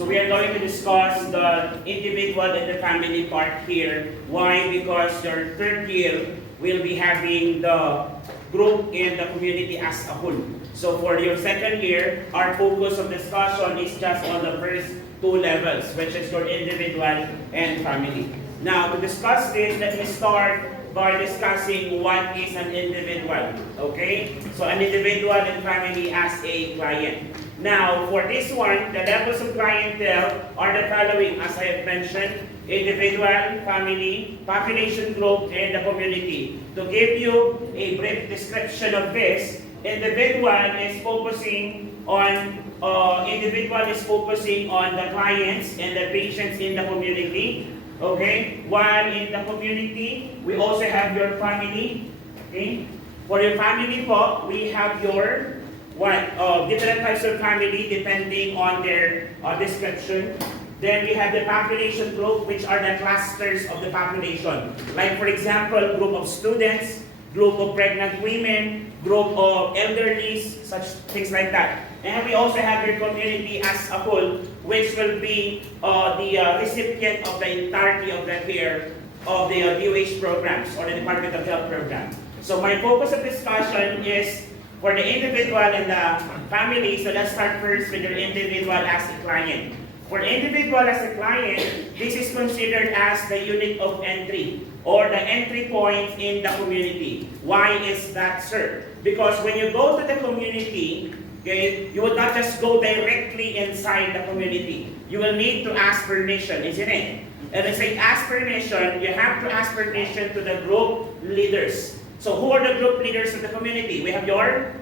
So we are going to discuss the individual and the family part here. Why? Because your third year will be having the group and the community as a whole. So for your second year, our focus of discussion is just on the first two levels, which is your individual and family. Now, to discuss this, let me start by discussing what is an individual. Okay? So an individual and family as a client. Now, for this one, the levels of clientele are the following, as I have mentioned: individual, family, population group, and the community. To give you a brief description of this, individual is focusing on the clients and the patients in the community. Okay? While in the community, we also have your family. Okay? For your family po, we have your different types of family depending on their description. Then we have the population group, which are the clusters of the population. Like for example, group of students, group of pregnant women, group of elderly, such things like that. And we also have your community as a whole, which will be the recipient of the entirety of the care of the DOH programs or the Department of Health program. So my focus of discussion is for the individual and the family. So let's start first with your individual as a client. For individual as a client, this is considered as the unit of entry or the entry point in the community. Why is that, sir? Because when you go to the community, okay, you would not just go directly inside the community. You will need to ask permission, isn't it? And when I say ask permission, you have to ask permission to the group leaders. So who are the group leaders of the community? We have your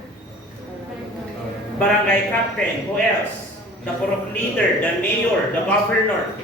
barangay captain. Who else? The group leader, the mayor, the governor.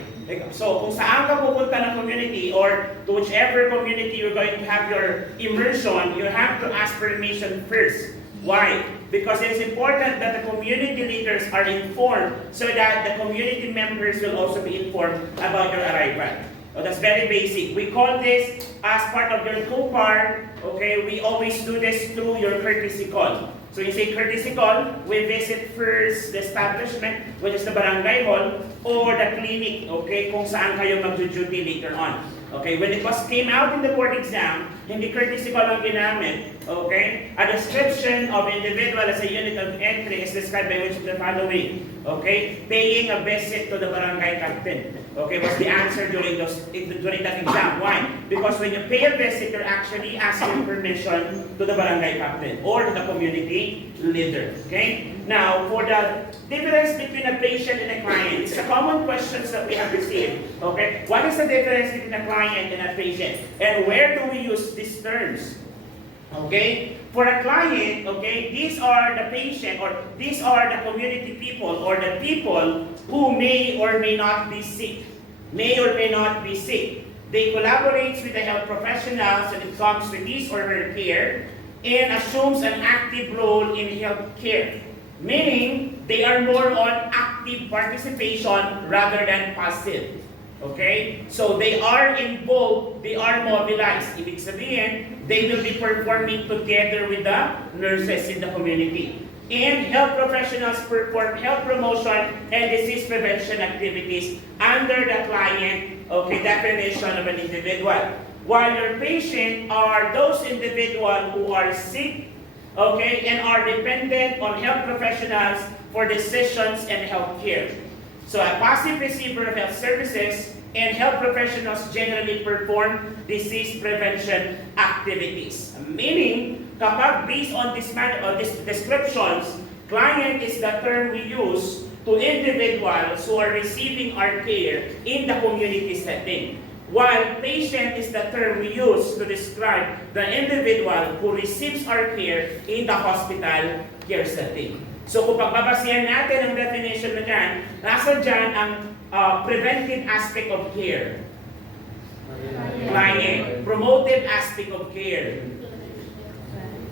So kung saan ka pupunta ng community or to whichever community you're going to have your immersion, you have to ask permission first. Why? Because it is important that the community leaders are informed so that the community members will also be informed about your arrival. So that's very basic. We call this as part of your co-part. Okay, we always do this through your courtesy call. So you say courtesy call, we visit first the establishment, which is the barangay hall, or the clinic, okay, kung saan kayo mag-duty later on. Okay, when it came out in the board exam, hindi courtesy call ang ginamit, okay? A description of individual as a unit of entry is described by which of the following, okay? Paying a visit to the barangay captain, okay, was the answer during that exam. Why? Because when you pay a visit, you're actually asking permission to the barangay captain or to the community leader, okay? Now, for the difference between a patient and a client, it's a common questions that we have received, okay? What is the difference between a client and a patient? And where do we use these terms? Okay? For a client, okay, these are the patient or these are the community people or the people who may or may not be sick. May or may not be sick. They collaborate with the health professionals when it comes to his or her care and assumes an active role in health care. Meaning, they are more on active participation rather than passive. Okay? So they are involved, they are mobilized. Ibig sabihin, they will be performing together with the nurses in the community. And health professionals perform health promotion and disease prevention activities under the client, okay, definition of an individual. While your patient are those individuals who are sick, okay, and are dependent on health professionals for decisions and health care. So a passive receiver of health services and health professionals generally perform disease prevention activities. Meaning, kapag based on these descriptions, client is the term we use to individuals who are receiving our care in the community setting. While patient is the term we use to describe the individual who receives our care in the hospital care setting. So kung pagbabasihan natin ang definition na dyan, nasa dyan ang preventive aspect of care. Client. Promotive aspect of care.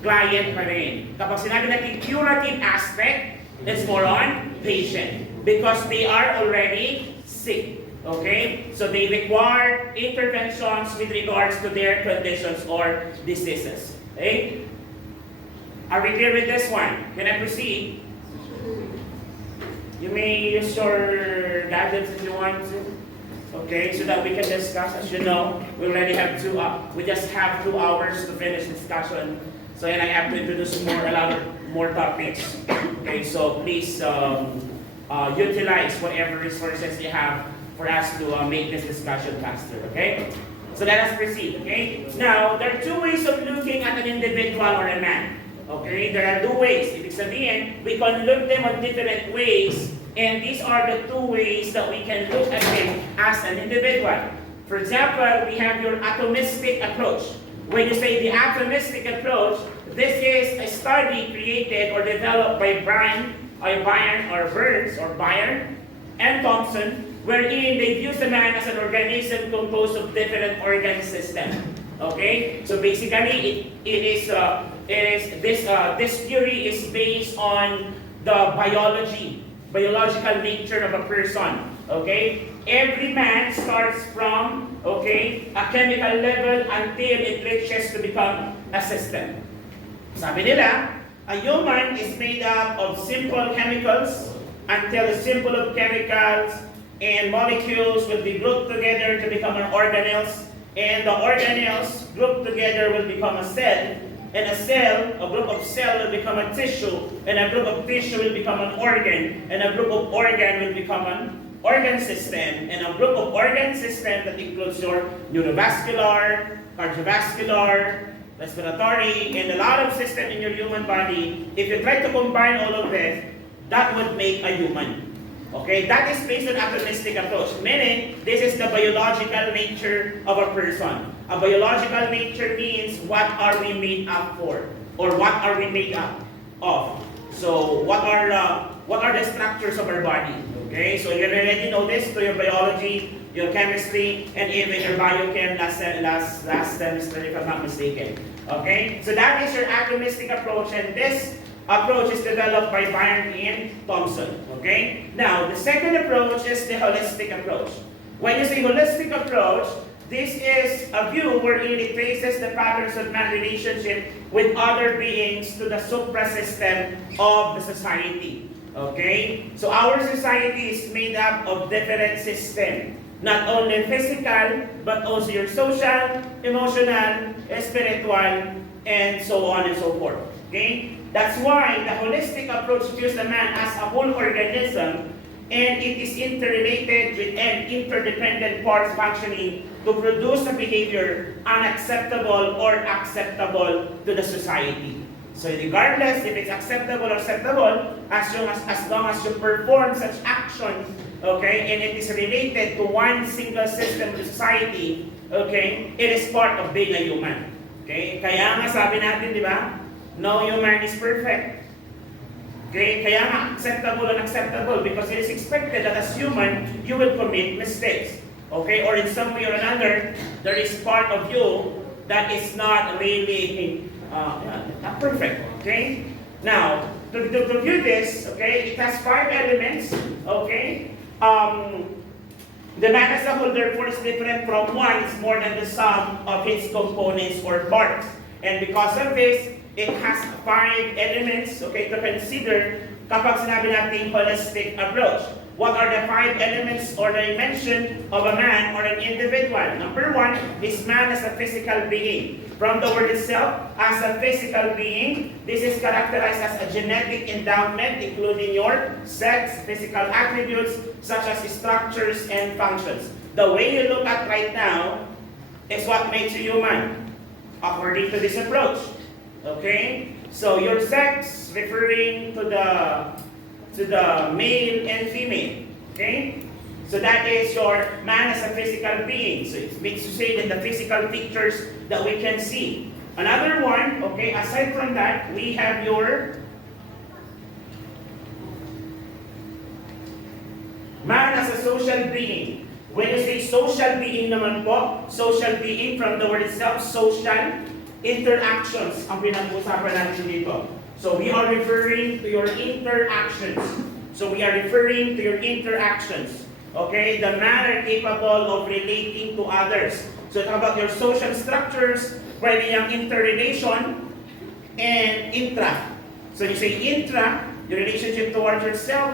Client pa rin. Kapag sinabi natin curative aspect, it's more on patient. Because they are already sick. Okay? So they require interventions with regards to their conditions or diseases. Okay? Are we clear with this one? Can I proceed? You may use your Adams if you want to. Okay, so that we can discuss. As you know, we already have we just have 2 hours to finish discussion. So and I have to introduce a lot of more topics. Okay, so please utilize whatever resources you have for us to make this discussion faster. Okay, so let us proceed. Okay, now there are 2 ways of looking at an individual or a man. Okay, there are 2 ways. Ibig sabihin, we can look them on different ways. And these are the 2 ways that we can look at him as an individual. For example, we have your atomistic approach. When you say the atomistic approach, this is a study created or developed by Byron and Thompson, wherein they view the man as an organism composed of different organ systems. Okay, so basically, this theory is based on the biological nature of a person. Okay? Every man starts from, okay, a chemical level until it reaches to become a system. Sabi nila, a human is made up of simple chemicals until the simple of chemicals and molecules will be grouped together to become an organelles, and the organelles grouped together will become a cell. And a group of cell will become a tissue, and a group of tissue will become an organ, and a group of organ will become an organ system, and a group of organ system that includes your neurovascular, cardiovascular, respiratory, and a lot of system in your human body. If you try to combine all of this, that would make a human. Okay, that is based on atomistic approach, meaning this is the biological nature of a person. A biological nature means what are we made up for, or what are we made up of. So what are the structures of our body? Okay, so you already know this through your biology, your chemistry, and even your biochem last semester, if I'm not mistaken. Okay, so that is your atomistic approach, and this approach is developed by Byron and Thompson. Okay? Now, the second approach is the holistic approach. When you say holistic approach, this is a view wherein it traces the patterns of man relationship with other beings to the supra-system of the society. Okay? So our society is made up of different systems. Not only physical, but also your social, emotional, spiritual, and so on and so forth. Okay? That's why the holistic approach views the man as a whole organism, and it is interrelated with and interdependent parts functioning to produce a behavior unacceptable or acceptable to the society. So regardless if it's acceptable or acceptable, as long as you perform such actions, okay, and it is related to one single system of the society, okay, it is part of being a human. Okay? Kaya nga sabi natin, di ba? No human is perfect. Okay? Kaya nga, acceptable and acceptable because it is expected that as human, you will commit mistakes. Okay? Or in some way or another, there is part of you that is not really not perfect. Okay? Now, to view this, okay, it has 5 elements. Okay? The man as a whole, therefore, is different from one. It's more than the sum of its components or parts. And because of this, it has 5 elements, okay, to consider kapag sinabi natin holistic approach. What are the 5 elements or dimension of a man or an individual? Number 1 is man as a physical being. From the word itself, as a physical being, this is characterized as a genetic endowment, including your sex, physical attributes, such as structures and functions. The way you look at right now is what makes you human, according to this approach. Okay? So your sex referring to the male and female. Okay? So that is your man as a physical being. So it makes you say that the physical pictures that we can see. Another one, okay, aside from that, we have your man as a social being. When you say social being naman po, social being from the word itself, social interactions ang pinag-uusapan natin dito. So we are referring to your interactions. Okay, the manner capable of relating to others. So talk about your social structures, pwede yung interrelation and intra. So you say intra, your relationship towards yourself,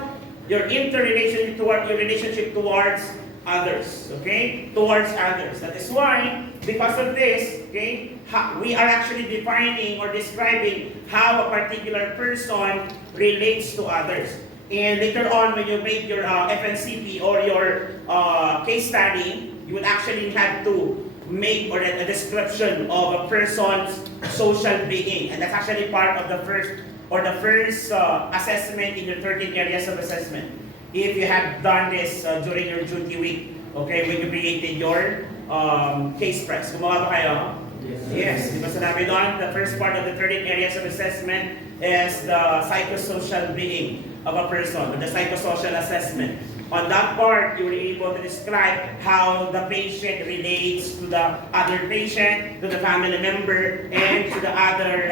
your interrelationship toward your relationship towards others, okay? Towards others. That is why, because of this, okay, we are actually defining or describing how a particular person relates to others. And later on, when you make your FNCP or your case study, you would actually have to make or a description of a person's social being. And that's actually part of the first assessment in your 13 areas of assessment. If you have done this during your duty week, okay, when you created your case press. Gumawa ba kayo? Yes. Di ba sinabi doon, the first part of the 13 areas of assessment is the psychosocial being of a person, the psychosocial assessment. On that part, you were able to describe how the patient relates to the other patient, to the family member, and to the other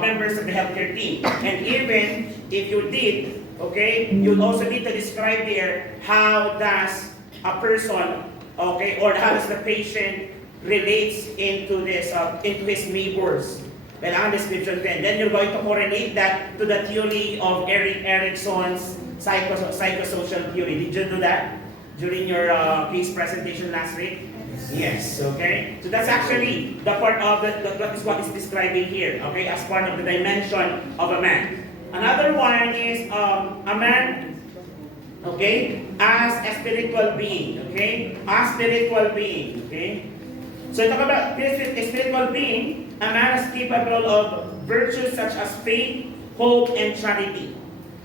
members of the healthcare team. And even if you did, okay, you also need to describe there how does a person, okay, or how does the patient relates into this into his neighbors. Kailangan description din. Then you're going to correlate that to the theory of Erik Erikson's psychosocial theory. Did you do that during your case presentation last week? Yes, okay. So that's actually the part of that is what is describing here, okay, as part of the dimension of a man. Another one is a man, okay, as a spiritual being, okay, a spiritual being, okay. So talk about this a spiritual being, a man is capable of virtues such as faith, hope, and charity.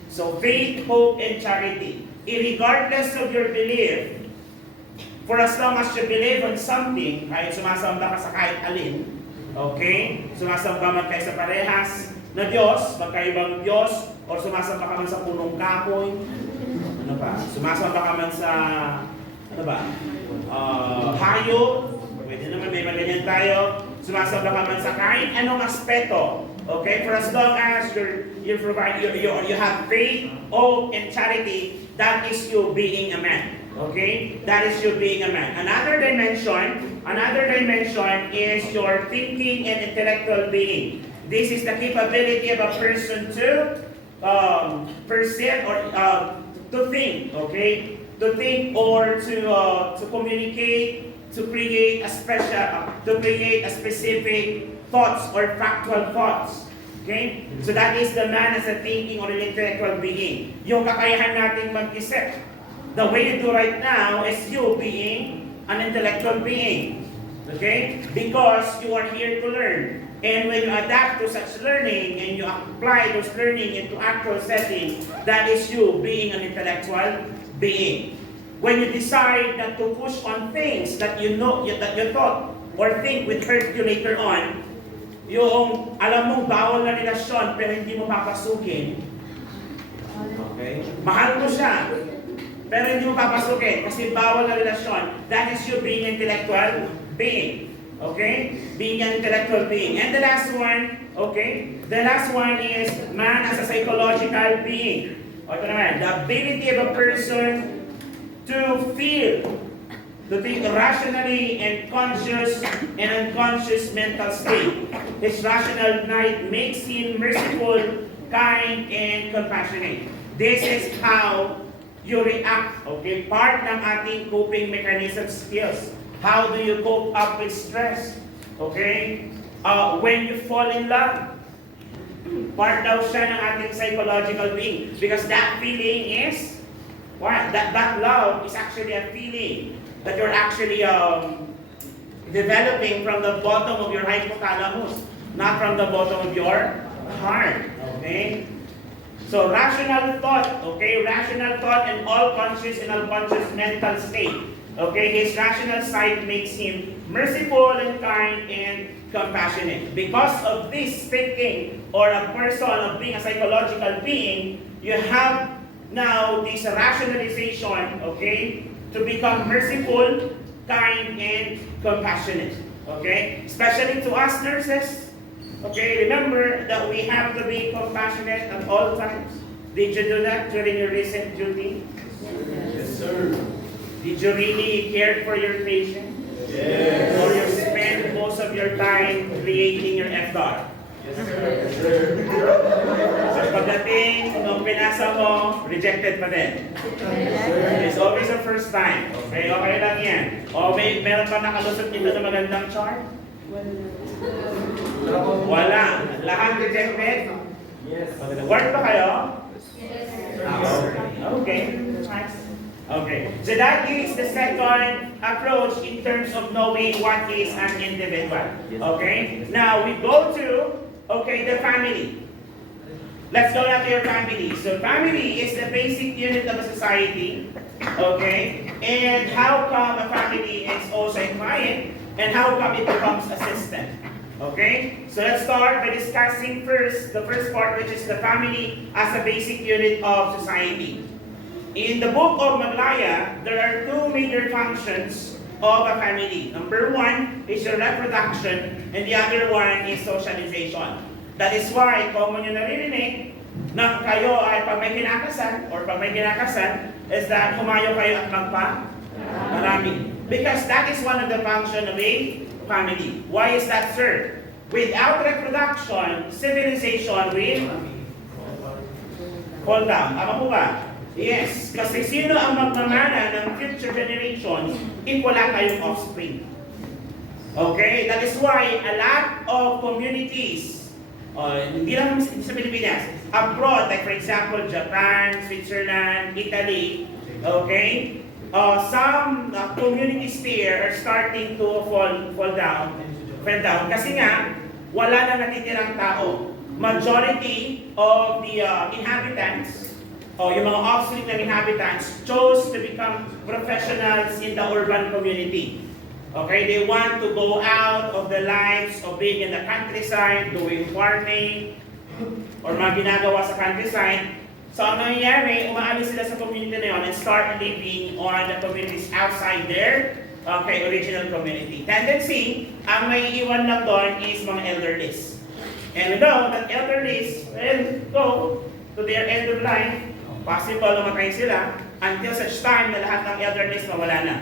So faith, hope, and charity. Irregardless of your belief, for as long as you believe on something, kahit sumasamba ka sa kahit alin, okay? Sumasamba man kayo sa parehas na Diyos, magkaibang Diyos, or sumasamba ka man sa punong kahoy, ano ba? Sumasamba ka man sa, ano ba? Hayop, pwede naman may maganyan tayo. Sumasamba ka man sa kahit anong aspeto, okay? For as long as you have faith, hope, and charity, that is you being a man. Okay? That is you being a man. Another dimension is your thinking and intellectual being. This is the capability of a person to perceive or to think, okay? To think or to communicate, to create a specific thoughts or factual thoughts. Okay? So that is the man as a thinking or an intellectual being. Yung kakayahan nating mag-isip. The way you do right now is you being an intellectual being. Okay? Because you are here to learn. And when you adapt to such learning and you apply those learning into actual setting, that is you being an intellectual being. When you decide not to push on things that you know, that you thought or think would hurt you later on, yung alam mong bawal na relasyon pero hindi mo papasukin. Okay? Mahal mo siya, pero hindi mo papasukin kasi bawal na relasyon. That is you being an intellectual being. Okay? Being an intellectual being. And the last one, okay? The last one is man as a psychological being. O ito naman, the ability of a person to feel, to think rationally and conscious and unconscious mental state. His rational mind makes him merciful, kind, and compassionate. This is how you react, okay? Part ng ating coping mechanism skills. How do you cope up with stress? Okay? When you fall in love, part daw siya ng ating psychological being. Because that feeling is, what? That love is actually a feeling that you're actually developing from the bottom of your hypothalamus, not from the bottom of your heart. Okay? So rational thought, okay? Rational thought and all conscious and unconscious mental state. Okay? His rational side makes him merciful and kind and compassionate. Because of this thinking or a person of being a psychological being, you have now this rationalization, okay? To become merciful, kind, and compassionate. Okay? Especially to us nurses. Okay, remember that we have to be compassionate at all times. Did you do that during your recent duty? Yes, sir. Did you really care for your patient? Yes. Or you spend most of your time creating your FDAR? Yes, sir. Yes, sir. So pagdating, nung pinasa mo, rejected pa din. Yes, sir. It's always the first time. Okay, okay lang yan. O meron pa nakalusot dito na magandang chart? Wala. Lahat rejected? Yes. Work pa kayo? Yes, Okay. Okay. So that is the second approach in terms of knowing what is an individual. Okay. Now we go to the family. Let's go now to your family. So family is the basic unit of a society. Okay. And how come a family is also a client? And how come it becomes a system? Okay, so let's start by discussing first the first part, which is the family as a basic unit of society. In the book of Maglaya, there are two major functions of a family. Number one is your reproduction, and the other one is socialization. That is why, common yung naririnig, na kayo ay pag may kinakasal, or pag may kinakasal, is that humayo kayo at magpa-marami. Because that is one of the function of a family. Why is that, sir? Without reproduction, civilization will fall down. Tama po ba? Yes. Kasi sino ang magmamana ng future generations if wala kayong offspring? Okay? That is why a lot of communities, hindi lang sa Pilipinas, abroad, like for example, Japan, Switzerland, Italy, okay? Some communities there are starting to fall down kasi nga wala na natitirang tao. Majority of the inhabitants o yung mga offspring ng inhabitants chose to become professionals in the urban community. Okay, they want to go out of the lives of being in the countryside, doing farming or mga ginagawa sa countryside. So ang nangyayari, umaalis sila sa community na yun and start living on the communities outside their original community. Tendency, ang may iwan lang doon is mga elderlies. And we know that elderlies will go to their end of life. Possible mamatay sila until such time na lahat ng elderlies mawala na.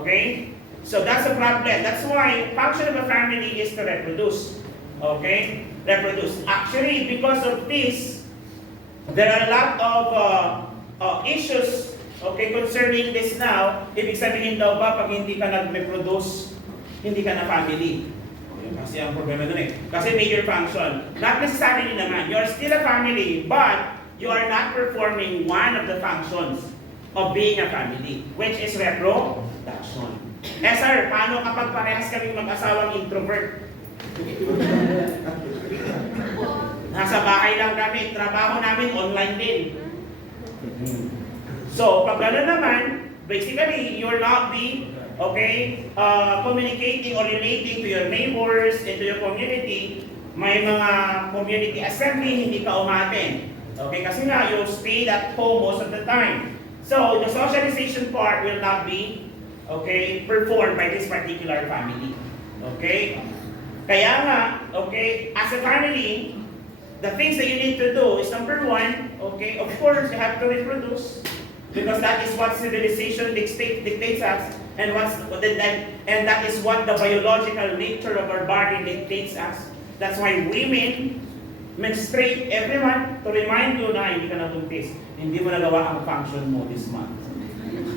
Okay? So that's a problem. That's why function of a family is to reproduce. Okay? Reproduce. Actually, because of this, there are a lot of issues concerning this now. Ibig sabihin daw ba pag hindi ka nag-reproduce, hindi ka na family? Kasi ang problema dun kasi major function. Not necessarily naman. You are still a family, but you are not performing one of the functions of being a family, which is reproduction. Sir, paano kapag parehas kaming mag-asawang introvert? Nasa bahay lang kami, trabaho namin online din. So, pag gano'n naman, basically, you will not be, communicating or relating to your neighbors and to your community. May mga community assembly, hindi ka umaten. Okay, kasi nga, you stayed at home most of the time. So, the socialization part will not be, performed by this particular family. Okay? Kaya nga, as a family, the things that you need to do is number one, of course, you have to reproduce because that is what civilization dictates us, and that is what the biological nature of our body dictates us. That's why women menstruate every month to remind you na hindi ka nabuntis. Hindi mo nagawa ang function mo this month.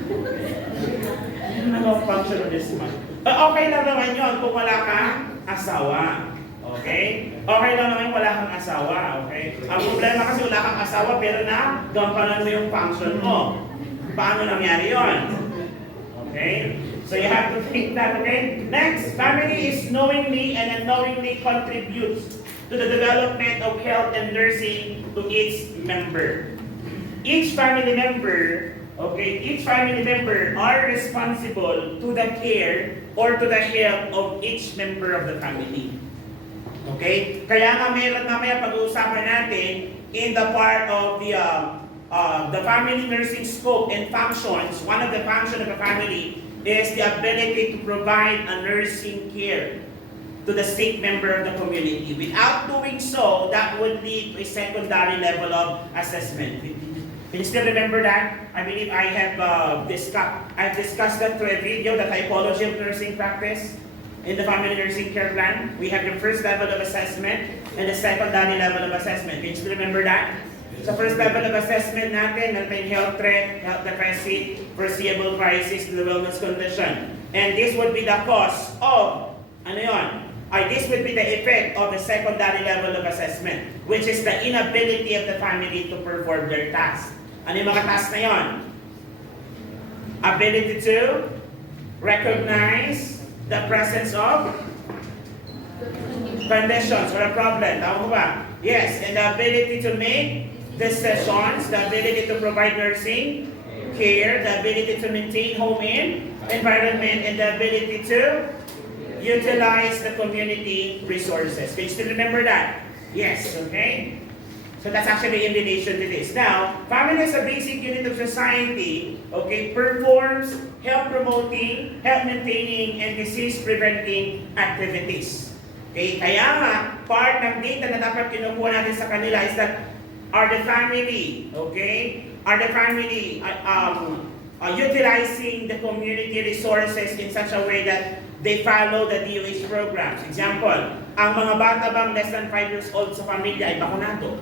Hindi mo nagawa ang function mo this month. But okay lang naman yun kung wala kang asawa. Okay? Okay lang naman wala kang asawa. Okay? Ang problema kasi wala kang asawa pero na gampanan mo yung function mo. Paano nangyari yun? Okay? So you have to think that, okay? Next, family is knowingly and unknowingly contributes to the development of health and nursing to its member. Each family member are responsible to the care or to the health of each member of the family. Okay? Kaya nga meron mamaya pag-uusapan natin in the part of the family nursing scope and functions. One of the functions of a family is the ability to provide a nursing care to the sick member of the community. Without doing so, that would lead to a secondary level of assessment. Can you still remember that? I believe I've discussed that through a video, the typology of nursing practice. in the family nursing care plan, we have the first level of assessment and the secondary level of assessment. Can you still remember that? Sa first level of assessment natin, natin health threat, health deficit, foreseeable crisis, the wellness condition. And this would be the cause of, ano yun? This would be the effect of the secondary level of assessment, which is the inability of the family to perform their task. Ano yung mga task na yun? Ability to recognize the presence of conditions or a problem. Tama ko ba? Yes, and the ability to make decisions, the ability to provide nursing care, the ability to maintain home environment, and the ability to utilize the community resources. Can you still remember that? Yes, okay? So that's actually in relation to this. Now, family as a basic unit of society, okay, performs health promoting, health maintaining, and disease preventing activities. Okay, kaya nga, part ng data na dapat kinukuha natin sa kanila is that are the family, okay, are the family utilizing the community resources in such a way that they follow the DOH programs. Example, ang mga bata bang less than 5 years old sa pamilya ay bakunado.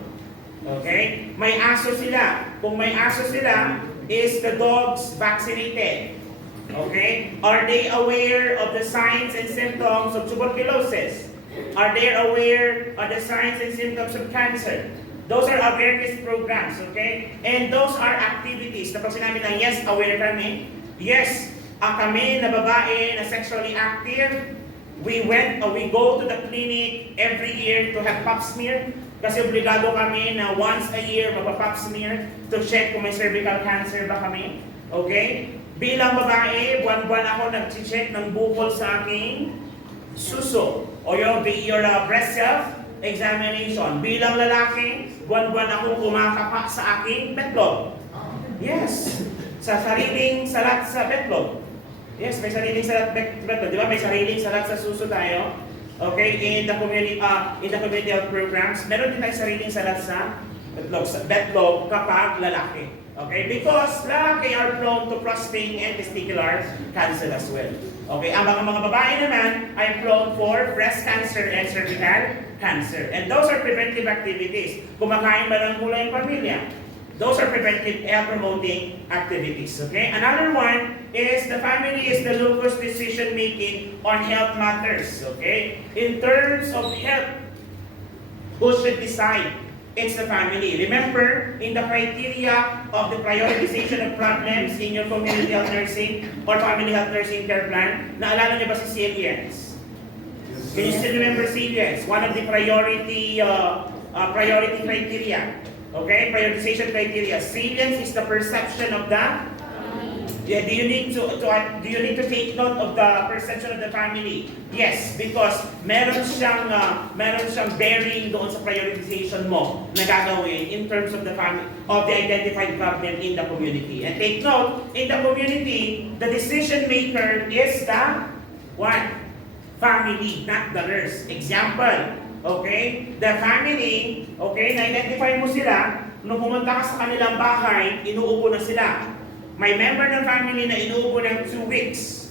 Okay? May aso sila. Kung may aso sila, is the dogs vaccinated? Okay? Are they aware of the signs and symptoms of tuberculosis? Are they aware of the signs and symptoms of cancer? Those are awareness programs, okay? And those are activities. Kapag sinabi na, yes, aware kami. Yes, kami na babae na sexually active, we go to the clinic every year to have pap smear. Kasi obligado kami na once a year magpa-pap smear to check kung may cervical cancer ba kami. Okay? Bilang babae, buwan-buwan ako nag-check ng bukol sa aking suso. O your breast self-examination. Bilang lalaki, buwan-buwan akong kumakapa sa aking betlog. Yes. Sa sariling salat sa betlog. Yes, may sariling salat betlog. Di ba? May sariling salat sa suso tayo. Okay, in the community health programs, meron din tayo sariling salat sa betlog kapag lalaki. Okay, because lalaki are prone to prostate and testicular cancer as well. Okay, ang mga babae naman ay prone for breast cancer and cervical cancer. And those are preventive activities. Kumakain ba ng gulay ang pamilya? Those are preventive health promoting activities. Okay? Another one is the family is the locus decision making on health matters. Okay? In terms of health, who should decide? It's the family. Remember, in the criteria of the prioritization of problems in your community health nursing or family health nursing care plan, naalala niyo ba si salience? Can you still remember salience? One of the priority criteria. Okay, prioritization criteria. Salience is the perception of the. Yeah, do you need to take note of the perception of the family? Yes, because meron siyang bearing doon sa prioritization mo na gagawin in terms of the family of the identified problem in the community. And take note, in the community, the decision maker is the what? Family, not the nurse. Example. Okay? The family, okay, na-identify mo sila, nung pumunta ka sa kanilang bahay, inuubo na sila. May member ng family na inuubo ng 2 weeks.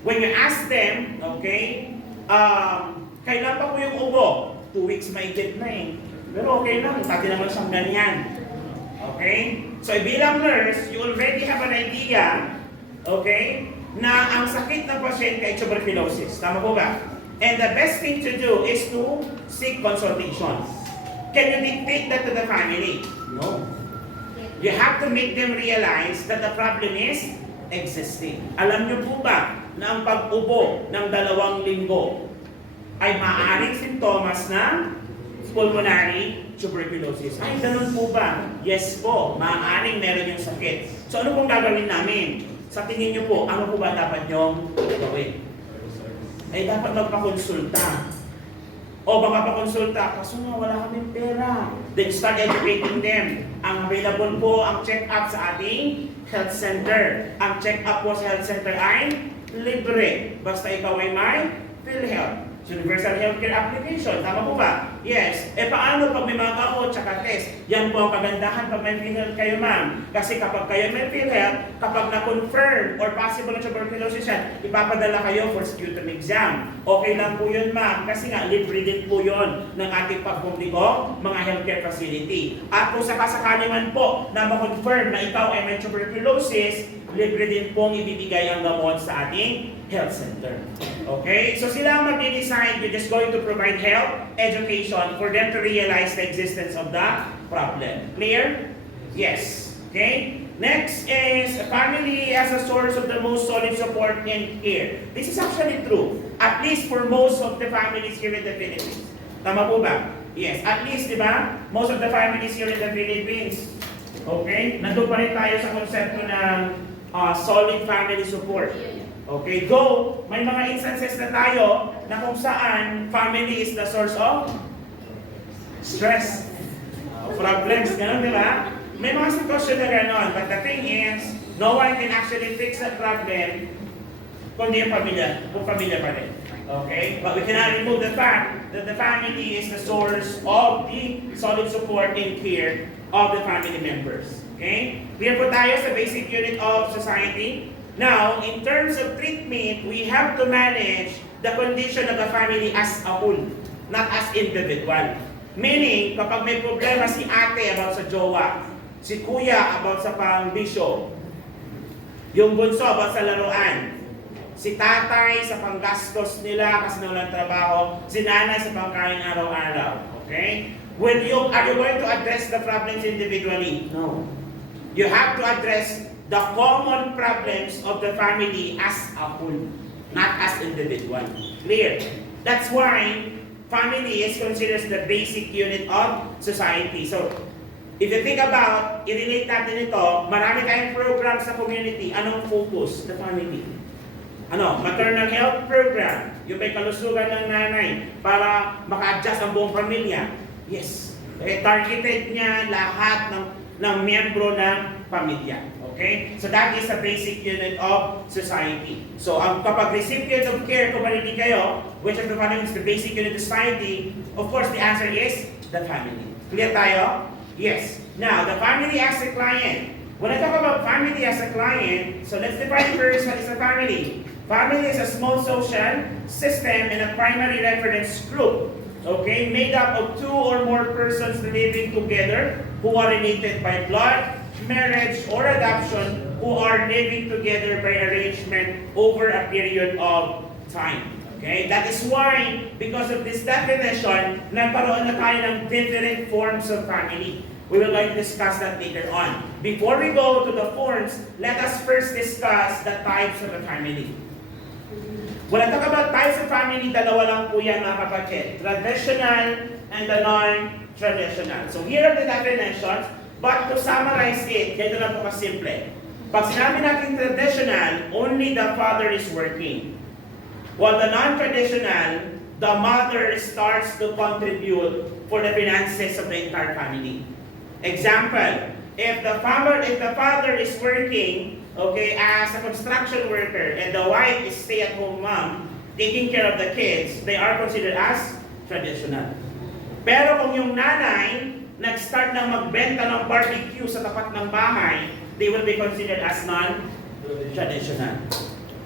When you ask them, okay, kailan pa po yung ubo? 2 weeks maigit na eh. Pero okay lang, pati naman siyang ganyan. Okay? So bilang nurse, you already have an idea, okay, na ang sakit ng pasyente ay tuberculosis. Tama po ba? And the best thing to do is to seek consultation. Can you dictate that to the family? No. You have to make them realize that the problem is existing. Alam niyo po ba na ang pag-ubo ng 2 linggo ay maaaring sintomas ng pulmonary tuberculosis? Ay, ganun po ba? Yes po, maaaring meron yung sakit. So ano pong gagawin namin? Sa tingin niyo po, ano po ba dapat niyong gawin? Ay dapat magpakonsulta. O baka pakonsulta, kaso nga wala kaming pera. Then start educating them. Ang available po ang check-up sa ating health center. Ang check-up po sa health center ay libre. Basta ikaw ay may PhilHealth. Universal Healthcare Application. Tama po ba? Yes. Paano pag may mga gamot tsaka test? Yan po ang kagandahan pag may PhilHealth kayo, ma'am. Kasi kapag kayo may PhilHealth, kapag na-confirm or possible na tuberculosis yan, ipapadala kayo for sputum exam. Okay lang po yun, ma'am. Kasi nga, libre din po yun ng ating pagpubliko, mga healthcare facility. At kung sakasakali man po na ma-confirm na ikaw ay may tuberculosis, libre din pong ibibigay ang gamot sa ating health center. Okay? So sila ang mag-decide, you're just going to provide health, education for them to realize the existence of the problem. Clear? Yes. Okay? Next is family as a source of the most solid support and care. This is actually true. At least for most of the families here in the Philippines. Tama po ba? Yes. At least, di ba? Most of the families here in the Philippines. Okay? Nandun pa rin tayo sa konsepto ng solid family support. Okay, though may mga instances na tayo na kung saan family is the source of stress, problems, gano'n, di ba? May mga sitwasyon na gano'n, but the thing is, no one can actually fix that problem kundi yung pamilya, kung pamilya pa rin. Okay? But we cannot remove the fact that the family is the source of the solid support and care of the family members. Okay? Clear po tayo sa basic unit of society. Now, in terms of treatment, we have to manage the condition of the family as a whole, not as individual. Meaning, kapag may problema si ate about sa jowa, si kuya about sa pangbisyo, yung bunso about sa laruan, si tatay sa panggastos nila kasi walang trabaho, si nanay sa pangkain araw-araw. Okay? Are you going to address the problems individually? No. You have to address the common problems of the family as a whole, not as individual. Clear? That's why family is considered the basic unit of society. So, if you think about, i-relate natin ito, marami tayong programs sa community. Anong focus? The family. Maternal health program. Yung may kalusugan ng nanay para maka-adjust ang buong pamilya. Yes. Targeted niya lahat ng miyembro ng pamilya. Okay? So that is the basic unit of society. So kapag recipients of care, kung marinig kayo, which of the following is the basic unit of society, of course the answer is the family. Clear tayo? Yes. Now, the family as a client. When I talk about family as a client, so let's define first what is a family. Family is a small social system and a primary reference group. Okay? Made up of two or more persons living together who are related by blood, marriage, or adoption, who are living together by arrangement over a period of time. Okay? That is why, because of this definition, nagkaroon na tayo ng different forms of family. We will going to discuss that later on. Before we go to the forms, let us first discuss the types of a family. When I talk about types of family, dalawa lang po yan, mga kapatid. Traditional and the non-traditional. So here are the definitions. But to summarize it, ganito lang po kasimple. Pag sinabi natin traditional, only the father is working. While the non-traditional, the mother starts to contribute for the finances of the entire family. Example, if the father is working, okay, as a construction worker, and the wife is stay-at-home mom, taking care of the kids, they are considered as traditional. Pero kung yung nanay, nag-start na magbenta ng barbecue sa tapat ng bahay, they will be considered as non-traditional.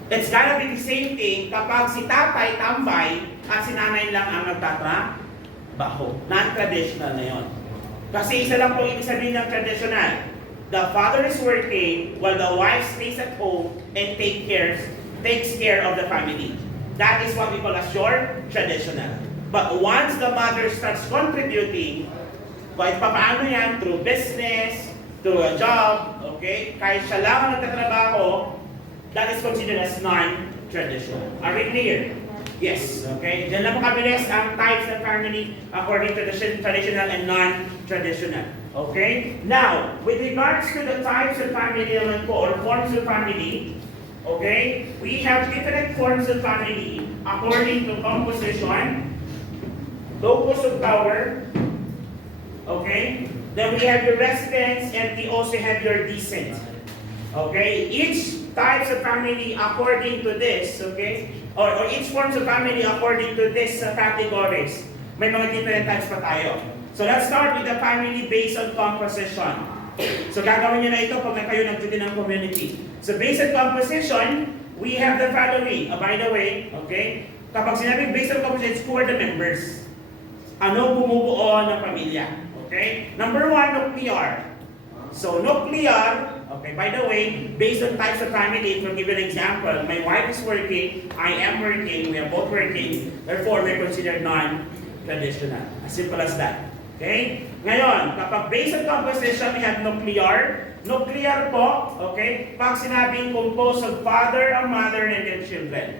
It's gonna be the same thing kapag si tatay tambay at si nanay lang ang nagtatrabaho. Non-traditional na yon. Kasi isa lang po ibig sabihin ng traditional. The father is working while the wife stays at home and takes care of the family. That is what we call as your traditional. But once the mother starts contributing, kahit paano yan, through business, through a job, okay? Kahit siya lang ang nagtatrabaho, that is considered as non-traditional. Are we clear? Yes, okay? Diyan lang po kabilis ang types of family according to the traditional and non-traditional. Okay? Now, with regards to the types of family naman po, or forms of family, okay? We have different forms of family according to composition, locus of power, okay? Then we have your residence and we also have your descent. Okay? Each types of family according to this, okay? Or each forms of family according to this categories. May mga different types pa tayo. So let's start with the family based on composition. So gagawin nyo na ito pag kayo nag-duty ng community. So based on composition, we have the following. By the way, okay? Kapag sinabing based on composition, who are the members? Ano bumubuo ng pamilya? Okay? Number one, nuclear. So nuclear, okay, by the way, based on types of family, to give an example, my wife is working, I am working, we are both working, therefore we're considered non-traditional. As simple as that. Okay? Ngayon, kapag based on composition, we have nuclear. Nuclear po, okay, pag sinabing composed of father, a mother, and their children.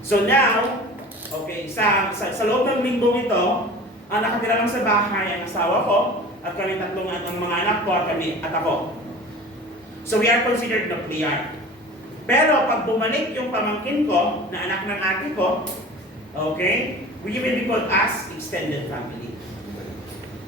So now, okay, sa loob ng linggong ito, ang nakatira lang sa bahay ang asawa ko, at kami tatlong ang mga anak ko at kami at ako. So we are considered nuclear. Pero pag bumalik yung pamangkin ko, na anak ng ate ko, okay, we will be called as extended family.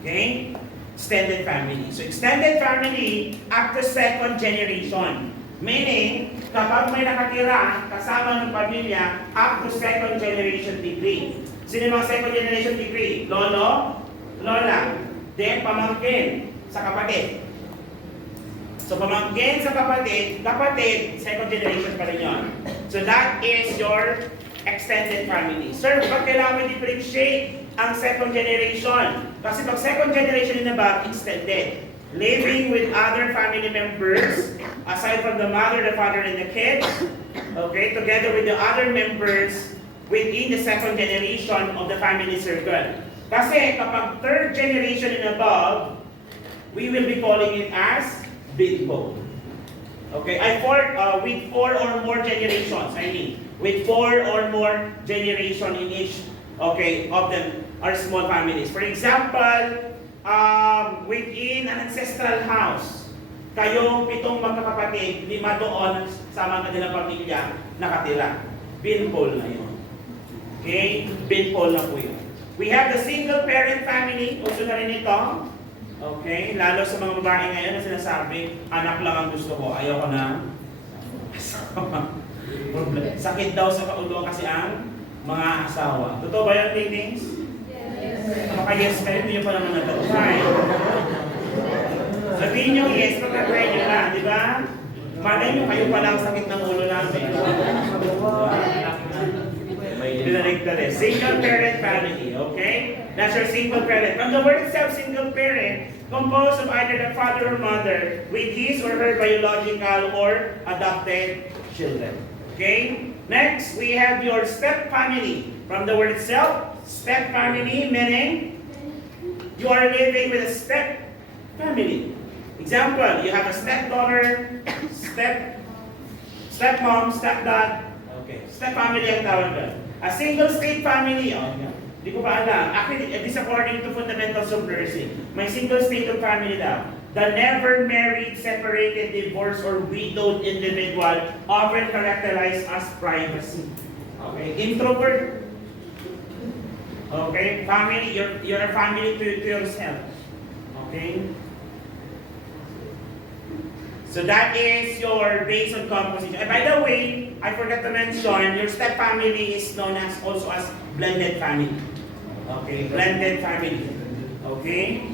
Okay? Extended family. So extended family up to second generation. Meaning, kapag may nakatira kasama ng pamilya up to second generation degree. Sino yung mga second generation degree? Lolo, lola, then pamangkin sa kapatid. So pamangkin sa kapatid, second generation pa rin yun. So that is your extended family. Sir, bakit kailangan differentiate ang second generation? Kasi pag second generation in above, extended. Living with other family members, aside from the mother, the father, and the kids, okay, together with the other members within the second generation of the family circle. Kasi kapag third generation and above, we will be calling it as bidbo. Okay, with four or more generations, with four or more generation in each, okay, of them are small families. For example, within an ancestral house, kayong 7 magkakapatid, 5 doon sa mga kanilang pamilya nakatira. Binpol na yun. Okay? Binpol na po yun. We have the single parent family, uso na rin ito. Okay? Lalo sa mga babae ngayon na sinasabi, anak lang ang gusto ko, ayaw ko na. Sakit daw sa kaulo kasi ang mga asawa. Totoo ba yan, Tings? Maka-yes kayo, hindi nyo pa naman natatry. Sabihin nyo yes, pagka-try nyo na, di ba? Malay nyo, kayo pala ang sakit ng ulo namin. Dinalik na rin. Single parent family, okay? That's your single parent. From the word itself, single parent, composed of either the father or mother with his or her biological or adopted children. Okay? Next, we have your step family. From the word itself, step family, meaning you are living with a step family. Example, you have a stepdaughter, stepmom, stepdad. Okay, step family ang tawag doon. A single state family, hindi ko pa alam. Actually, this according to fundamentals of nursing. May single state of family daw. The never married, separated, divorced, or widowed individual often characterized as privacy. Okay, introvert. Okay, family, you're a family to yourself. Okay? So that is your based on composition. And by the way, I forgot to mention, your step family is known as also as blended family. Okay, blended family. Okay?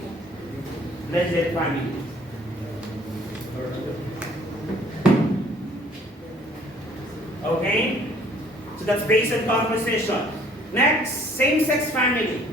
Blended family. Okay? So that's based on composition. Next, same-sex family.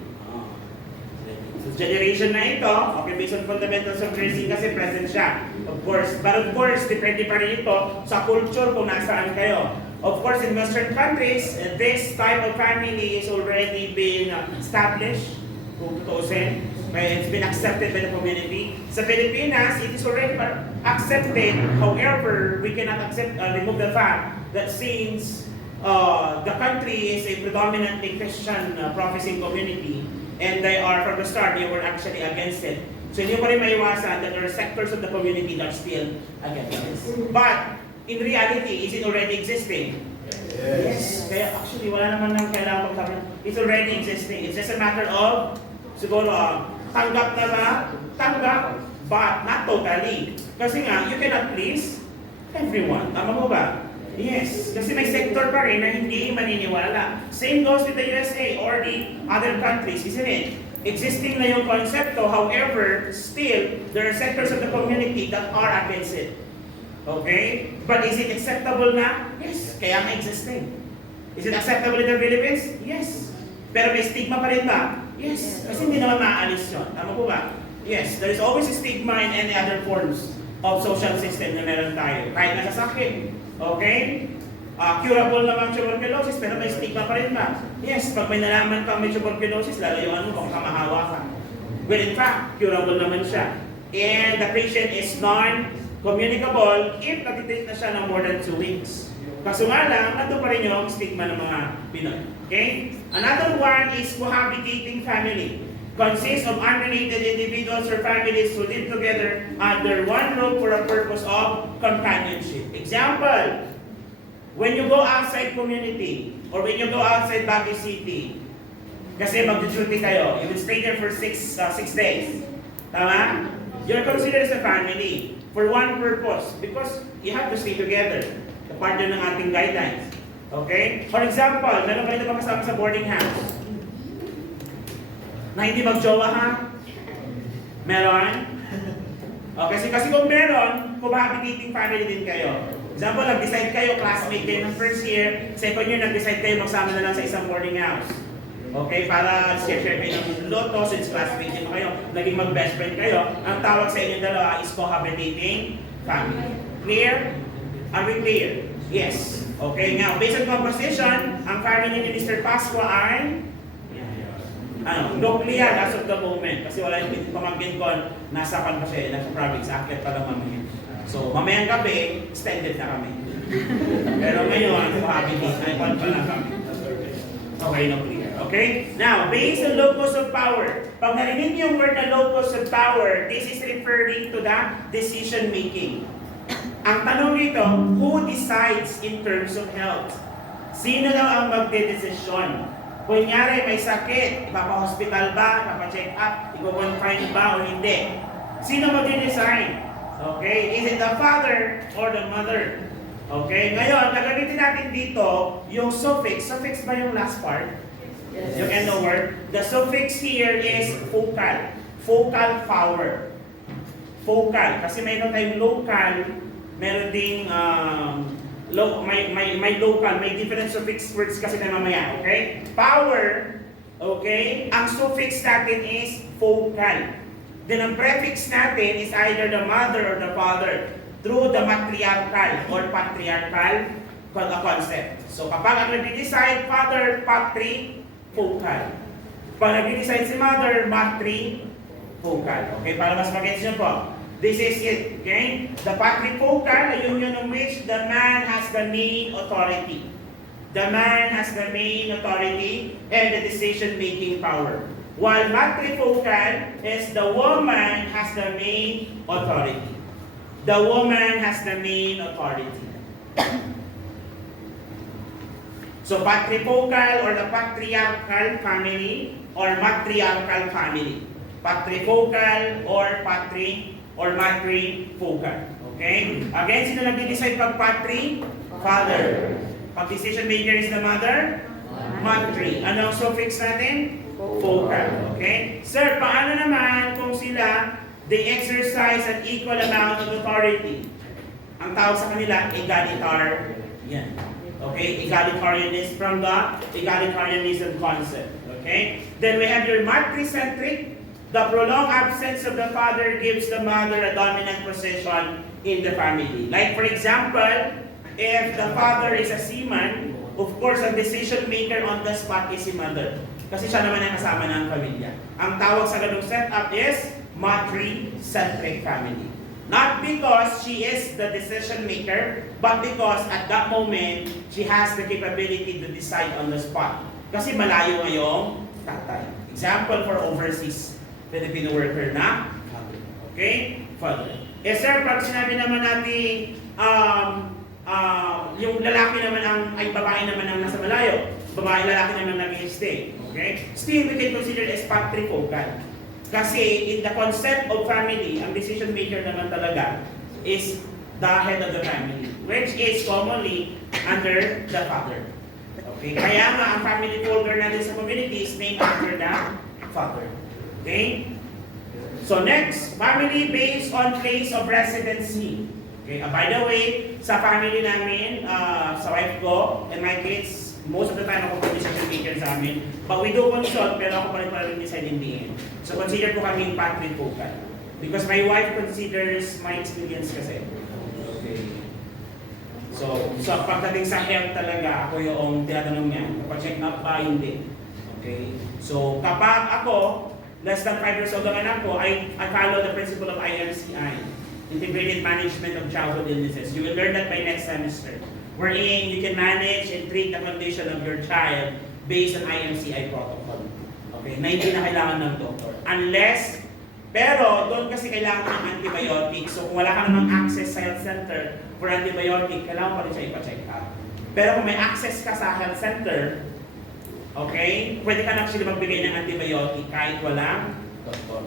So generation na ito, okay, based on fundamentals of nursing kasi present siya. Of course, but of course, depende pa rin ito sa culture kung nasaan kayo. Of course, in Western countries, this type of family is already been established, kung tutusin. It's been accepted by the community. Sa Pilipinas, it is already accepted. However, we cannot remove the fact that since the country is a predominantly Christian professing community, and they are, from the start, they were actually against it. So hindi pa rin maiwasan that there are sectors of the community that are still against this. But, in reality, is it already existing? Yes. Kaya actually, wala naman nang kailangan magsabi. It's already existing. It's just a matter of, siguro, tanggap na ba? Tanggap, but not totally. Kasi nga, you cannot please Everyone. Tama mo ba? Yes. Kasi may sector pa rin na hindi maniniwala. Same goes with the USA or the other countries, isn't it? Existing na yung konsepto, however, still, there are sectors of the community that are against it. Okay? But is it acceptable na? Yes. Kaya nga existing. Is it acceptable in the Philippines? Yes. Pero may stigma pa rin ba? Yes. Kasi hindi naman maaalis yun. Tama po ba? Yes. There is always a stigma in any other forms of social system na meron tayo. Kahit nasa sakit. Okay? Curable naman tuberculosis, pero may stigma pa rin ba? Yes. Pag may nalaman kang may tuberculosis, lalayuan mo kung kamahawa ka. Well, in fact, curable naman siya. And the patient is non-communicable if natitreat na siya ng more than 2 weeks. Kaso nga lang, ito pa rin yung stigma ng mga Pinoy. Okay? Another one is cohabitating family. Consists of unrelated individuals or families who live together under one roof for a purpose of companionship. Example, when you go outside community or when you go outside Baguio City, kasi mag-duty kayo, you will stay there for 6 days. Tama? You're considered as a family for one purpose because you have to stay together. The part yun ng ating guidelines. Okay? For example, meron kayo na kasama sa boarding house na hindi mag-jowa ha? Meron? Okay, kasi kung meron, cohabitating family din kayo. Example, nag-decide kayo, classmate kayo ng first year, second year, nag-decide kayo magsama na lang sa isang boarding house. Okay, para share kayo ng loto, since classmate din kayo, naging mag-best friend kayo, ang tawag sa inyong dalawa is cohabitating family. Clear? Are we clear? Yes. Okay, now, based on composition, ang family ni Mr. Pascua ay nuclear as of the moment. Kasi wala yung pamangkin ko, nasa pan pa siya, nasa province, akit pa lang mamaya. So, mamayang gabi, extended na kami. Pero ngayon, cohabitate, ay pan pa lang kami. Okay, nuclear. Okay? Now, based on locus of power. Pag narinig niyo yung word na locus of power, this is referring to the decision making. Ang tanong dito, who decides in terms of health? Sino daw ang magdedesisyon? Kunyari, may sakit, ipapa-hospital ba, ipapa-check up, ipo-confine ba o hindi? Sino mag-design? Okay, is it the father or the mother? Okay, ngayon, gagamitin natin dito yung suffix. Suffix ba yung last part? Yes. Yung end of word? The suffix here is focal. Focal power. Focal. Kasi mayroon tayong local, meron ding may local, may different suffix words kasi na mamaya, okay? Power, okay? Ang suffix natin is focal. Then ang prefix natin is either the mother or the father through the matriarchal or patriarchal concept. So kapag ang nag-decide father, patri, focal. Pag nag-decide si mother, matri, focal. Okay, para mas mag-gets nyo po. This is it, okay? The patrifocal, a union in which the man has the main authority. The man has the main authority and the decision-making power. While matrifocal is the woman has the main authority. The woman has the main authority. So patrifocal or the patriarchal family or matriarchal family. Patrifocal or matrifocal. Okay? Again, sino nag-decide pag patri? Father. Pag decision maker is the mother? Matri. Ano ang suffix natin? Focal. Okay? Sir, paano naman kung sila, they exercise an equal amount of authority? Ang tawag sa kanila, egalitarian. Okay? Egalitarianism from the egalitarianism concept. Okay? Then we have your matricentric. The prolonged absence of the father gives the mother a dominant position in the family. Like for example, if the father is a seaman, of course, ang decision maker on the spot is si mother. Kasi siya naman ang kasama ng pamilya. Ang tawag sa ganung setup is matricentric family. Not because she is the decision maker, but because at that moment, she has the capability to decide on the spot. Kasi malayo ngayong tatay. Example for overseas Filipino worker na father. Okay? Father. Eh sir, pag sinabi naman natin, yung lalaki naman ay babae naman ang nasa malayo, babae lalaki naman nag-stay. Okay? Still, we can consider as patrifocal. Kasi in the concept of family, ang decision maker naman talaga is the head of the family, which is commonly under the father. Okay? Kaya nga, ang family folder natin sa community is named after the father. Okay? So next, family based on place of residency. Okay, by the way, sa family namin, sa wife ko and my kids, most of the time ako po decision maker sa amin. But we do consult, pero ako pa rin pala decide in the end. So consider po kaming pathway vocal. Because my wife considers my experience kasi. Okay. So pagdating sa health talaga, ako yung tinatanong niya, kapag-check up ba, hindi. Okay. So kapag ako, less than 5 years old ang anak ko, I follow the principle of IMCI. Integrated Management of Childhood Illnesses. You will learn that by next semester. Wherein you can manage and treat the condition of your child based on IMCI protocol. Okay, na hindi na kailangan ng doktor. Unless, pero doon kasi kailangan ng antibiotic. So kung wala ka namang access sa health center for antibiotic, kailangan pa rin siya ipa-check up. Pero kung may access ka sa health center, okay, pwede ka na actually magbigay ng antibiotic kahit walang doktor.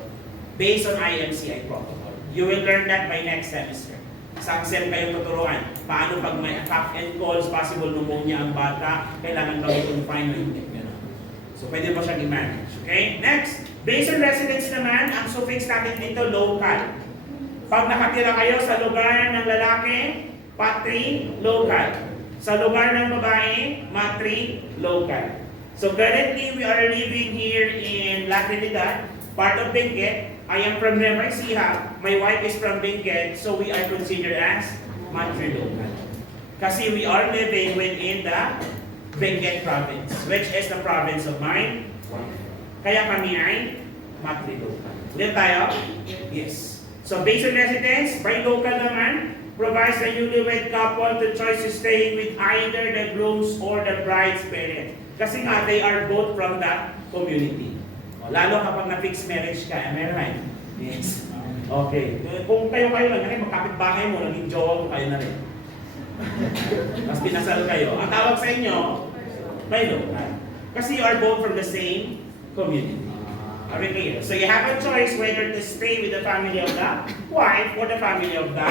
Based on IMCI protocol. You will learn that by next semester. Sa Axel kayong tuturuan. Paano pag may cough and colds, possible pneumonia ang bata, kailangan bang i-confine o hindi. So pwede mo siyang i-manage. Okay? Next, based on residence naman, ang suffix natin dito, local. Pag nakatira kayo sa lugar ng lalaki, patri, local. Sa lugar ng babae, matri, local. So currently, we are living here in La Trinidad, part of Benguet. I am from Nueva Ecija. My wife is from Benguet, so we are considered as matrilocal. Kasi we are living within the Benguet province, which is the province of my wife. Kaya kami ay matrilocal. Ulit tayo? Yes. So based on residence, bilocal naman, provides the newlywed couple the choice to stay with either the groom's or the bride's parents. Kasi nga, they are both from the community. Lalo kapag na-fixed marriage ka, am I right? Yes. Okay. Kung kayo lang, magkapit-bahay mo, naging jowa mo, kayo na rin. Mas pinasal kayo. Ang tawag sa inyo, bilocal. Kasi you are both from the same community. Are we clear? So you have a choice whether to stay with the family of the wife or the family of the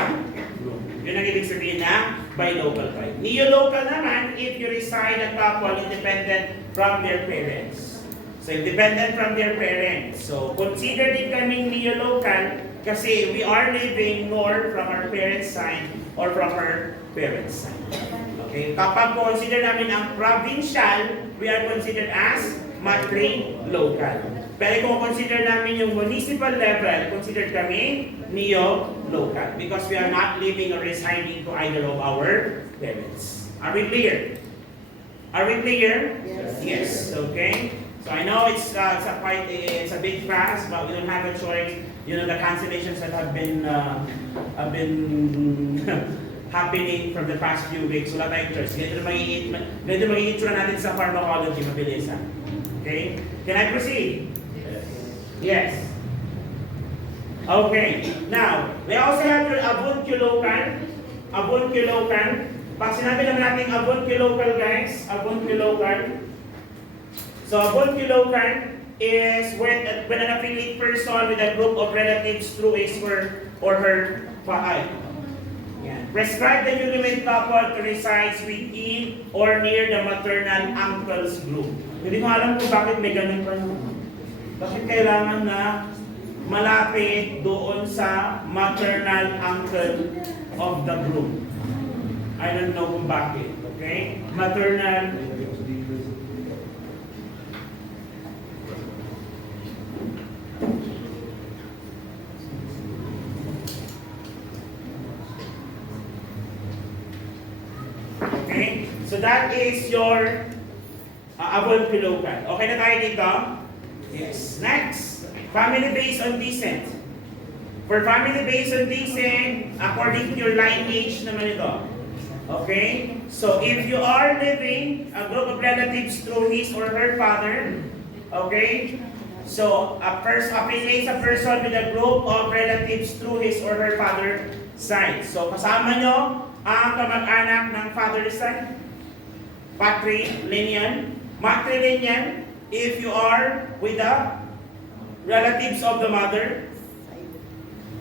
groom. Yun ang ibig sabihin na bilocal kayo. Neo-local naman if you reside a couple independent from their parents. So, independent from their parents. So, consider din kaming neo-local kasi we are living more from our parents' side or from our parents' side. Okay? Kapag consider namin ang provincial, we are considered as matri-local. Pero kung consider namin yung municipal level, consider kami neo-local because we are not living or residing to either of our parents. Are we clear? Are we clear? Yes. Yes. Okay. So I know it's a big fast, but we don't have a choice. You know the cancellations that have been happening from the past few weeks. Wala tayong choice. Ganito mag-i-itsura natin sa pharmacology, mabilis ha. Okay? Can I proceed? Yes. Okay. Now, we also have your avunculocal. Avunculocal. Pag sinabi lang natin avunculocal guys, avunculocal. So, avunculocal is when an affiliate person with a group of relatives through his or her pahay. Yan. Prescribe the newlywed couple to reside within or near the maternal uncle's group. Hindi ko alam kung bakit may ganun pa naman. Bakit kailangan na malapit doon sa maternal uncle of the group? I don't know kung bakit. Okay? Maternal. Okay? So that is your avunculocal. Okay na tayo dito? Yes. Next, family based on descent. For family based on descent, according to your lineage naman ito. Okay? So if you are living a group of relatives through his or her father, okay? So a person with a group of relatives through his or her father side. So kasama nyo ang kamag-anak ng father's side. Patrilineal. Matrilineal if you are with the relatives of the mother.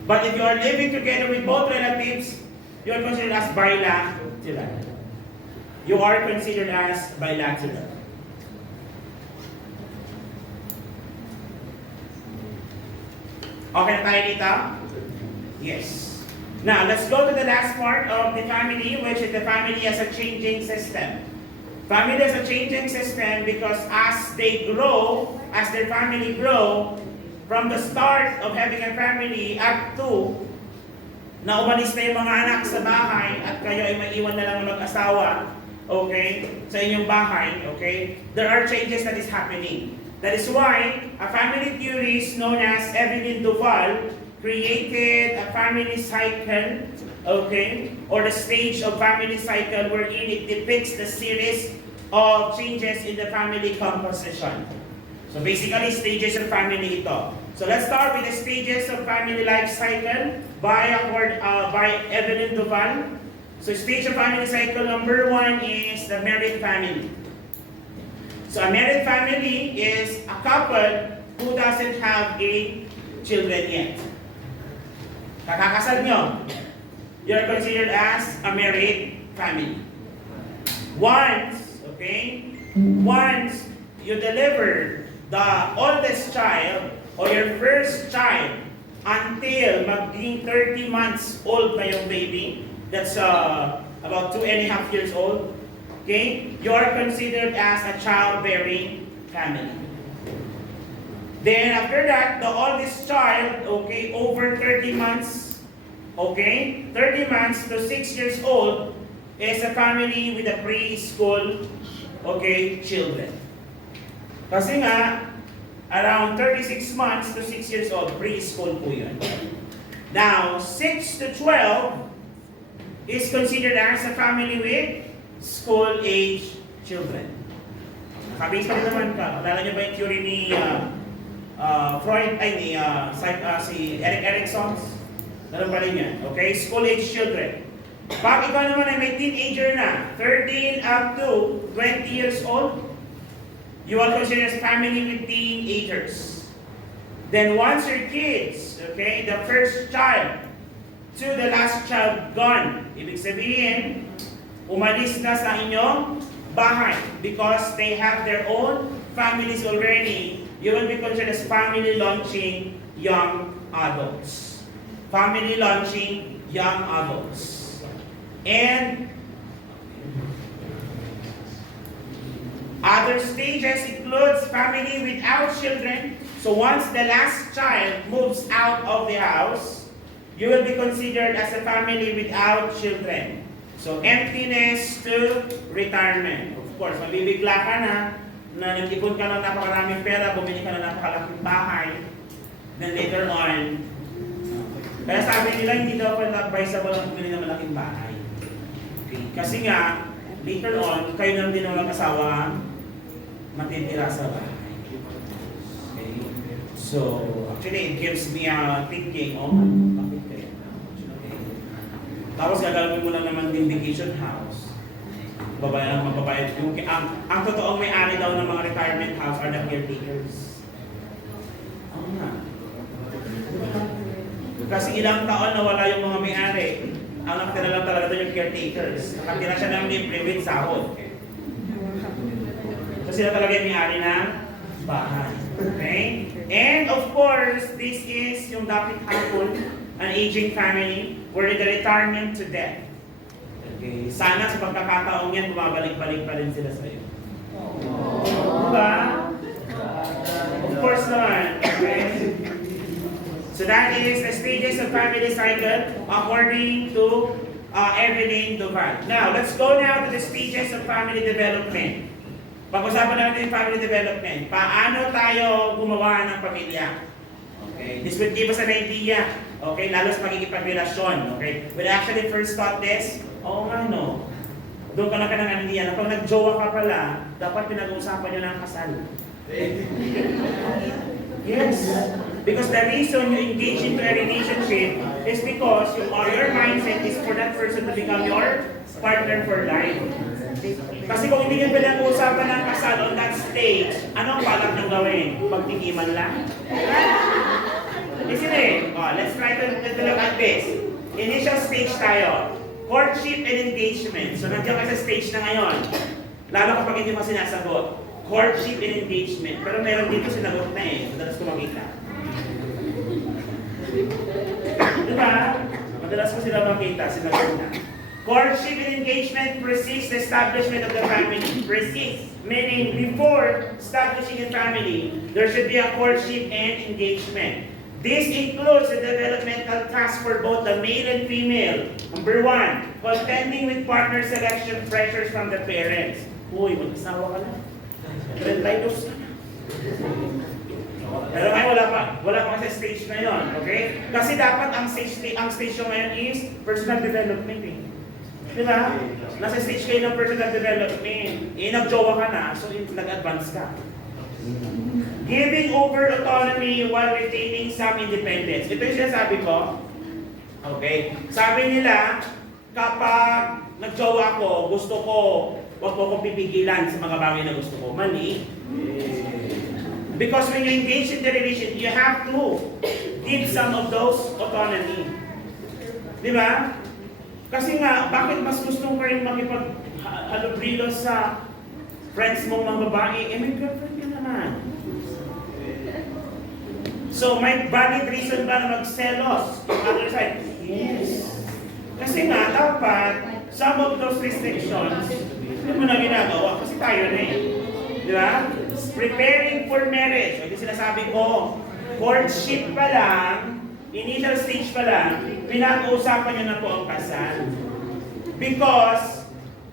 But if you are living together with both relatives, you are considered as bilateral. You are considered as bilateral. Okay na tayo dito? Yes. Now, let's go to the last part of the family, which is the family as a changing system. Family as a changing system because as they grow, as their family grow, from the start of having a family up to na umalis na yung mga anak sa bahay at kayo ay maiwan na lang ng mag-asawa, okay, sa inyong bahay, okay, there are changes that is happening. That is why a family theorist known as Evelyn Duval created a family cycle, okay, or the stage of family cycle wherein it depicts the series of changes in the family composition. So basically, stages of family ito. So let's start with the stages of family life cycle by Evelyn Duval. So stage of family cycle number 1 is the married family. So a married family is a couple who doesn't have children yet. Kakakasal nyo, you're considered as a married family. Once you deliver the oldest child or your first child until maging 30 months old na yung baby, that's about 2.5 years old, okay, you are considered as a childbearing family. Then after that, the oldest child, okay, over 30 months, okay, 30 months to 6 years old is a family with a preschool, okay, children. Kasi nga, around 36 months to 6 years old, preschool po yun. Now, 6 to 12 is considered as a family with school-age children. Nakabase pa rin naman ka. Alala niyo ba yung theory ni Freud, si Erik Erikson? Ganun pa rin yan. Okay? School-age children. Pag ikaw naman ay may teenager na, 13 up to 20 years old, you are considered as family with teenagers. Then once your kids, okay, the first child to the last child gone, ibig sabihin, umalis na sa inyong bahay because they have their own families already, you will be considered as family launching young adults. Family launching young adults. And other stages includes family without children. So once the last child moves out of the house, you will be considered as a family without children. So emptiness to retirement. Of course, mabibigla ka na nag-ipon ka ng napakaraming pera, bumili ka ng napakalaking bahay. Then later on, kaya sabi nila hindi daw pala advisable ang bumili ng malaking bahay. Okay. Kasi nga, later on, kayo nang din ng asawa matitira sa bahay. Okay. So, actually, it gives me a thinking, bakit kaya? Okay. Tapos gagalawin mo lang naman din vacation house. Mababayad. Ang totoong may-ari daw ng mga retirement house are the caretakers. Oo nga. Kasi ilang taon na wala yung mga may-ari. Ang nakatira lang talaga doon yung caretakers. Nakatira siya ng libre with sahod. So sila talaga yung may-ari ng bahay. Okay? And of course, this is yung dapat hapon, an aging family, where the retirement to death. Okay? Sana sa pagkakataong yan, bumabalik-balik pa rin sila sa'yo. Diba? Of course naman. Okay? So that is the stages of family cycle according to Evelyn Duval. Now, let's go now to the stages of family development. Pag-usapan natin yung family development. Paano tayo gumawa ng pamilya? Okay, this will give us an idea. Okay, lalo sa pagkikipagrelasyon. Okay, when I actually first taught this, no. Doon ka na ng idea na pag nag-jowa ka pala, dapat pinag-uusapan nyo ng kasal. Yes. Because the reason you engage into a relationship is because your mindset is for that person to become your partner for life. Kasi kung hindi nyo pinag-uusapan ng kasal on that stage, anong balak nang gawin? Pagtikiman lang? Isn't it? Let's try to look at this. Initial stage tayo. Courtship and engagement. So nandiyan ka sa stage na ngayon. Lalo kapag hindi mo sinasagot. Courtship and engagement. Pero meron dito sinagot na eh. Madalas ko makita. Diba? Madalas ko sila makita, sinagot na. Courtship and engagement precedes the establishment of the family. Precedes. Meaning, before establishing a family, there should be a courtship and engagement. This includes the developmental task for both the male and female. Number 1, contending with partner selection pressures from the parents. Uy, mag-asawa ka na. 32 na. Pero ngayon wala pa sa stage na yon, okay? Kasi dapat ang stage nyo ngayon is personal development eh. Diba? Nasa stage kayo ng personal development. Nag-jowa ka na, so nag-advance ka. Giving over autonomy while retaining some independence. Ito yung sinasabi ko. Okay? Sabi nila, kapag nag-jowa ko, gusto ko, huwag mo akong pipigilan sa mga bagay na gusto ko. Mali. Because when you engage in the relation, you have to give some of those autonomy. Di ba? Kasi nga, bakit mas gusto mo rin makipag-halobrilo sa friends mong mga babae? Eh, may girlfriend ka naman. So, may valid reason ba na magselos yung other side? Yes. Kasi nga, dapat, some of those restrictions, hindi mo na ginagawa kasi tayo na eh. Di ba? Preparing for marriage. Ito sinasabi ko, courtship pa lang, initial stage pa lang, pinag-uusapan nyo na po ang kasal. Because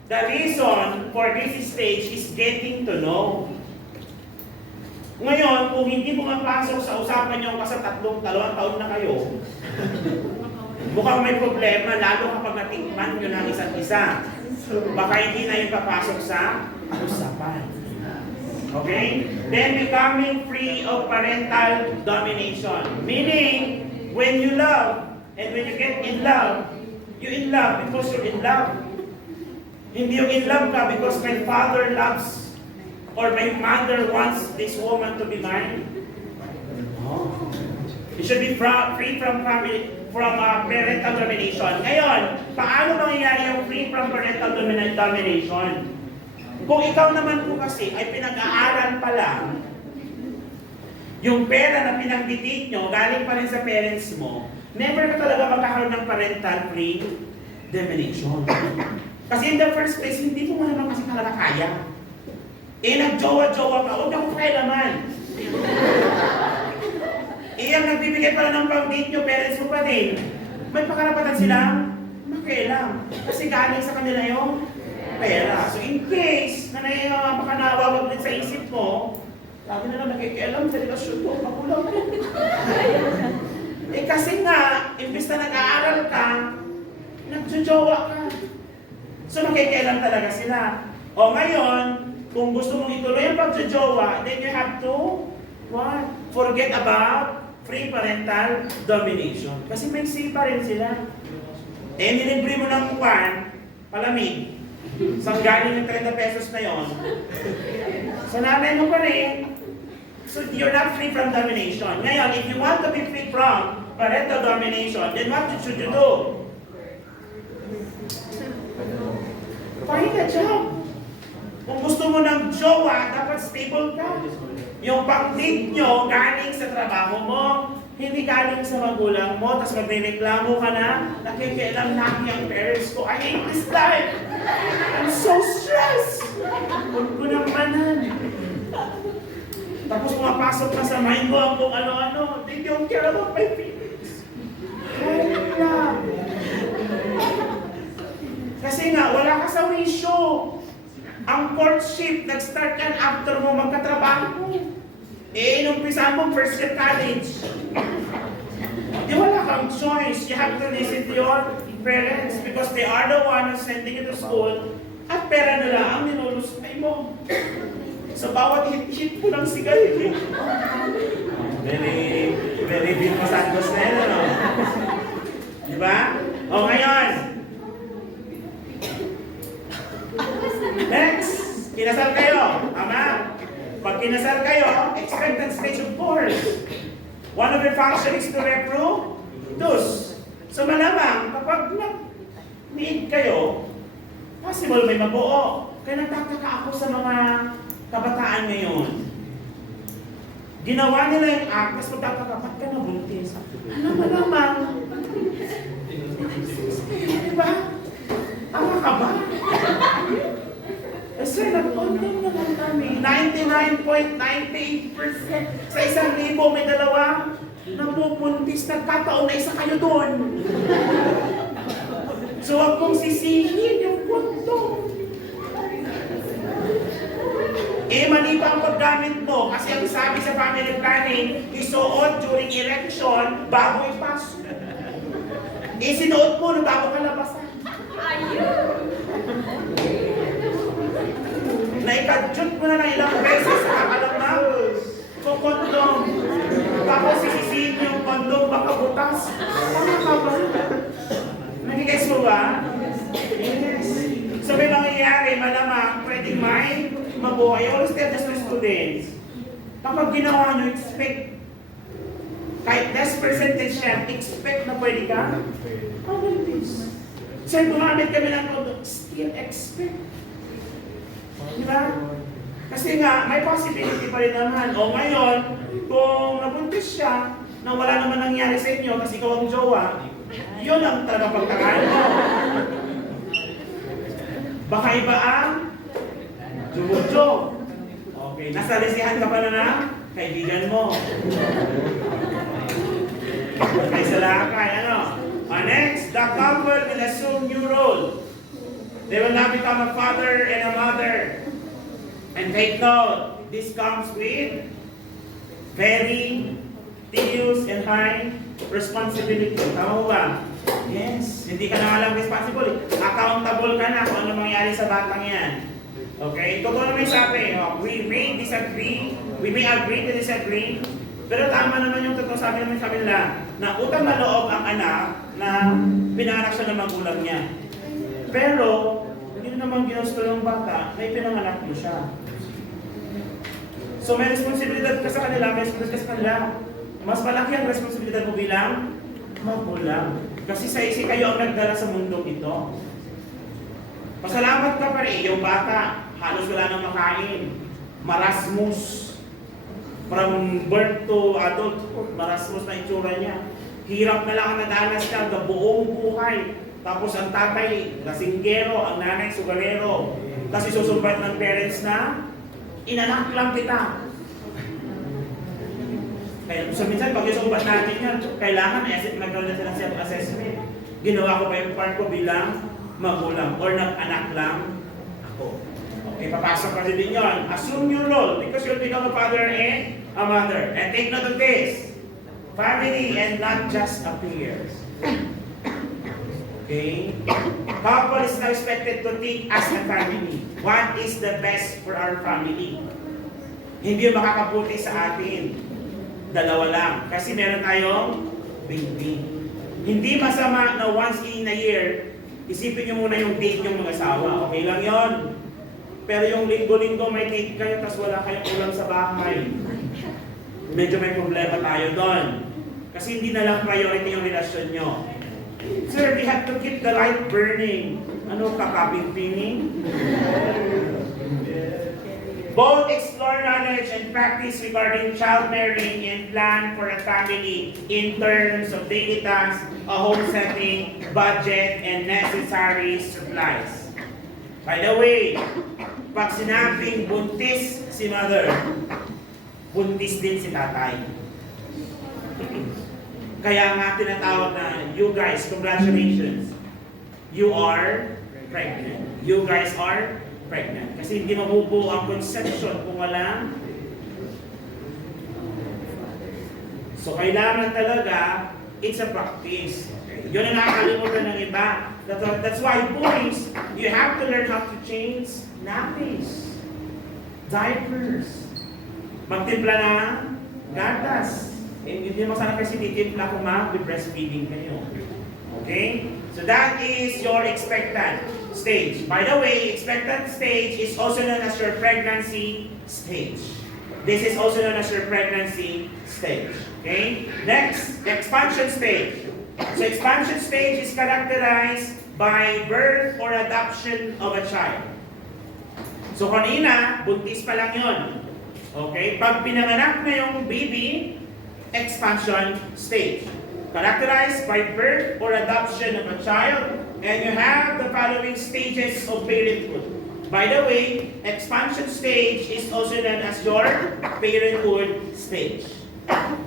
the reason for this stage is getting to know. Ngayon, kung hindi mo mapasok sa usapan nyo kasi dalawang taon na kayo, mukhang may problema, lalo kapag natikman nyo ng isa't isa. Baka hindi na yung papasok sa usapan. Okay? Then becoming free of parental domination. Meaning, when you love, and when you get in love, you're in love because you're in love. Hindi yung in love ka because my father loves or my mother wants this woman to be mine. No. You should be free from parental domination. Ngayon, paano mangyayari yung free from parental domination? Kung ikaw naman po kasi ay pinag-aaral pa lang, yung pera na pinagbitik nyo, galing pa rin sa parents mo, never ka talaga magkakaroon ng parental free domination. Kasi in the first place, hindi mo naman kasi talaga kaya. Nag-jowa-jowa ka, huwag akong kaya naman. Ang nagbibigay pala ng pang-date nyo, parents mo pa din. May pakarapatan silang makialam. Kasi galing sa kanila yung pera. So in case na baka nawawag din sa isip mo, lagi na lang nakikialam sa relasyon mo, magulang mo. Kasi nga, imbis na nag-aaral ka, nagjojowa ka. So makikialam talaga sila. O ngayon, kung gusto mong ituloy ang pagjojowa, then you have to, what? Forget about free parental domination. Kasi may say pa rin sila. Nilibre mo ng palamig. Saan galing yung 30 pesos na yon? So nanay mo pa rin. So you're not free from domination. Ngayon, if you want to be free from parental domination, then what should you do? Find a job. Kung gusto mo ng jowa, dapat stable ka. Yung pang-date nyo galing sa trabaho mo, hindi galing sa magulang mo, tapos magreklamo ka na, nakikialam namin ang parents ko, I hate this life! I'm so stressed! Huwag ko nang manan. Tapos pumapasok na sa mind mo kung ano-ano, they don't care about my feelings. Wala. Kasi nga, wala ka sa wisyo. Ang courtship, nag-start yan after mo magkatrabaho. Inumpisa mo first year college. Di wala kang choice. You have to listen to your parents because they are the one who's sending you to school at pera nila ang nilulusay mo. So bawat hit-hit mo ng sigarilyo. Very Vilma Santos na yan, ano? Di ba? O ngayon. Next, kinasal kayo. Tama? Pag kinasal kayo, expectant stage of course. One of your functions is to reproduce. So malamang, kapag need kayo, possible may mabuo. Kaya nagtataka ako sa mga kabataan ngayon. Ginawa nila yung act, tapos magtataka, ba't ka nabuntis? Alam mo naman. Diba? Tama ka ba? Eh sir, nag-condom naman kami. 99.98% sa 1,000 may dalawa. Napupuntis, nagkataon na isa kayo doon. So wag kong sisihin yung condom. Eh, mali pa ang paggamit mo kasi ang sabi sa family planning, isuot during erection bago ipas. Eh, sinuot mo nung bago ka labasan. Naikadyot mo na ng ilang beses sa kakalamang. So, kondom. Tapos sisisihin yung kondom baka butas. Tama ka ba? Nagigets mo ba? Yes. So, may mangyayari, malamang, pwedeng may mabuhay. I always tell this to students. Kapag ginawa nyo, expect. Kahit less percentage siya, expect na pwede ka. How about this? Sir, gumamit kami ng kondom. Still expect. Diba? Kasi nga, may possibility pa rin naman. O ngayon, kung nabuntis siya, na wala naman nangyari sa inyo kasi ikaw ang jowa, yun ang talaga pagkakaan mo. Baka iba ang Jojo. Okay, nasa lisihan ka pa na kaibigan mo. Okay, sa lakay, ano? Next, the couple will assume new role. They will now become a father and a mother. And take note, this comes with very tedious and high responsibility. Tama mo ba? Yes. Hindi ka na lang responsible. Accountable ka na kung ano mangyari sa batang yan. Okay? Totoo naman sabi, we may disagree, we may agree to disagree, pero tama naman yung totoo sabi naman sa nila na utang na loob ang anak na pinanganak siya ng magulang niya. Pero, hindi naman ginusto ng bata na ipinanganak mo siya. So may responsibilidad ka sa kanila, may responsibilidad ka sa kanila. Mas malaki ang responsibilidad mo bilang magulang. Kasi sa isi kayo ang nagdala sa mundong ito. Pasalamat ka pa rin, yung bata, halos wala nang makain. Marasmus. From birth to adulthood, marasmus na itsura niya. Hirap na lang ang nadanas niya hanggang buong buhay. Tapos ang tatay, lasinggero, ang nanay, sugalero. Tapos isusumbat ng parents na, inanak lang kita. Kaya so minsan pag isumbat natin yan, kailangan magkaroon na sila self-assessment. Ginawa ko pa yung part ko bilang magulang or nag-anak lang ako. Okay, papasok pa din yun. Assume your role because you'll become a father and a mother. And take note of this. Family and not just appears. Okay? Couple is now expected to think as a family. What is the best for our family? Hindi yung makakabuti sa atin. Dalawa lang. Kasi meron tayong baby. Hindi masama na once in a year, isipin nyo muna yung date yung mga asawa. Okay lang yon. Pero yung linggo-linggo may date kayo tapos wala kayong ulam sa bahay. Medyo may problema tayo doon. Kasi hindi na lang priority yung relasyon nyo. Sir, we have to keep the light burning. Ano, kakaping-pining? Both explore knowledge and practice regarding childbearing and plan for a family in terms of daily tasks, a home setting, budget, and necessary supplies. By the way, pag sinabing buntis si mother, buntis din si tatay. Kaya nga tinatawag na, you guys, congratulations. You are pregnant. You guys are pregnant. Kasi hindi mabubuo ang conception kung wala. So kailangan talaga, it's a practice. Okay? Yun ang nakakalimutan ng iba. That's why boys, you have to learn how to change nappies, diapers, magtimpla na gatas. Hindi mo sana kasi titimpla kung mag-breastfeeding kayo. Okay? So that is your expectant stage. By the way, expectant stage is also known as your pregnancy stage. This is also known as your pregnancy stage. Okay? Next, the expansion stage. So expansion stage is characterized by birth or adoption of a child. So kanina, buntis pa lang yun. Okay? Pag pinanganak na yung baby, expansion stage. Characterized by birth or adoption of a child, and you have the following stages of parenthood. By the way, expansion stage is also known as your parenthood stage.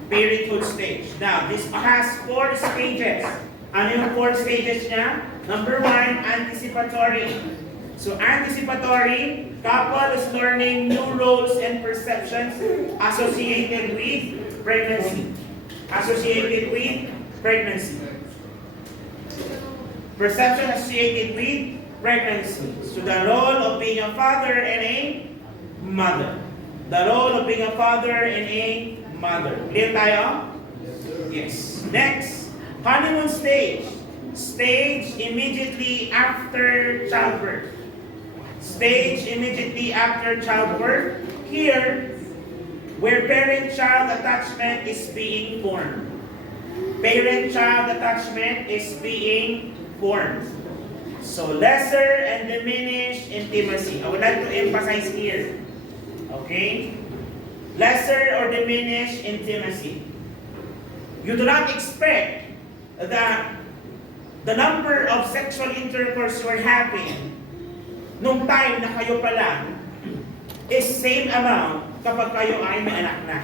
Parenthood stage. Now, this has 4 stages. Ano yung 4 stages niya? Number 1, anticipatory. So, anticipatory, couple is learning new roles and perceptions associated with pregnancy. Associated with pregnancy. Perception associated with pregnancy. So the role of being a father and a mother. The role of being a father and a mother. Clear tayo? Yes. Next, honeymoon stage. Stage immediately after childbirth. Stage immediately after childbirth. Here, where parent-child attachment is being formed. Parent-child attachment is being formed. So, lesser and diminished intimacy. I would like to emphasize here. Okay? Lesser or diminished intimacy. You do not expect that the number of sexual intercourse you are having nung time na kayo pa lang is same amount kapag kayo ay may anak na.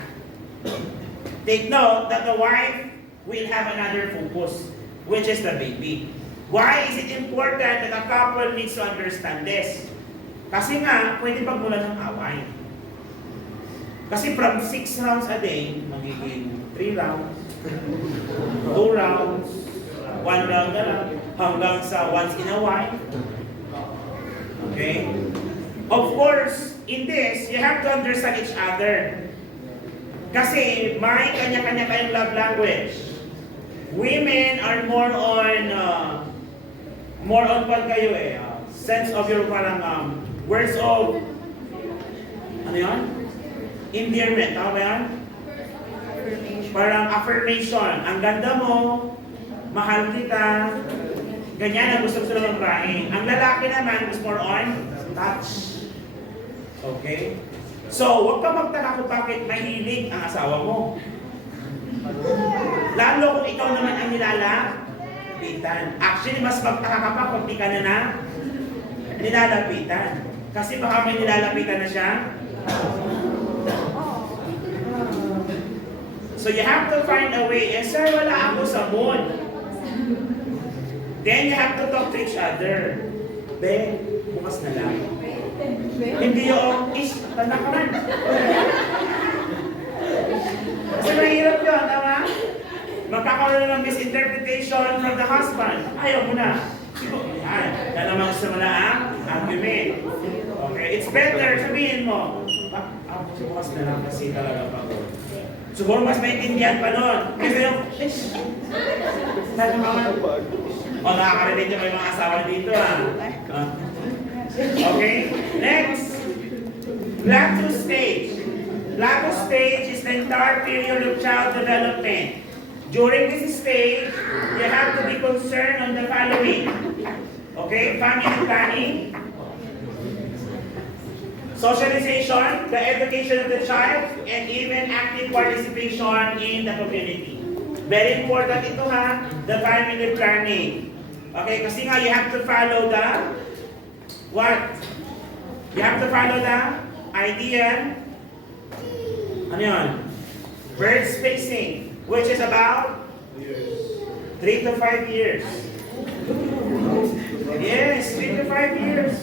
Take note that the wife will have another focus, which is the baby. Why is it important that a couple needs to understand this? Kasi nga, pwede pagmulan ng away. Kasi from 6 rounds a day, magiging 3 rounds, 2 rounds, 1 round na lang, hanggang sa once in a while. Okay? Of course, in this, you have to understand each other. Kasi may kanya-kanya kayong love language. Women are more on pag kayo sense of your parang words of, ano yan? Endearment, tama ba yan? Parang affirmation. Ang ganda mo, mahal kita, ganyan ang gusto ng babae. Ang lalaki naman is more on touch. Okay? So, huwag ka magtaka kung bakit mahilig ang asawa mo. Lalo kung ikaw naman ang nilalapitan. Actually, mas magtaka ka pa kung di ka na nilalapitan. Kasi baka may nilalapitan na siya. So, you have to find a way. Eh, sir, wala ako sa mood. Then, you have to talk to each other. Be, bukas na lang. Hindi yung, tanda ka man. Kasi mahirap yun, tama? Magkakaroon ng misinterpretation from the husband. Ayaw mo na. Siguro, yan. Yan naman gusto mo na ang argument. Okay, it's better, sabihin mo. Bukas na lang kasi talaga pagod. Siguro mas maintindihan pa nun. Kasi yung, nakaka-relate yung may mga asawa dito, Okay, next. Plateau stage. Plateau stage is the entire period of child development. During this stage, you have to be concerned on the following. Okay, family planning, socialization, the education of the child, and even active participation in the community. Very important ito the family planning. Okay, kasi nga you have to follow the what? You have to follow the idea. Ano yun? Birth spacing, which is about 3 to 5 years. Yes, 3 to 5 years.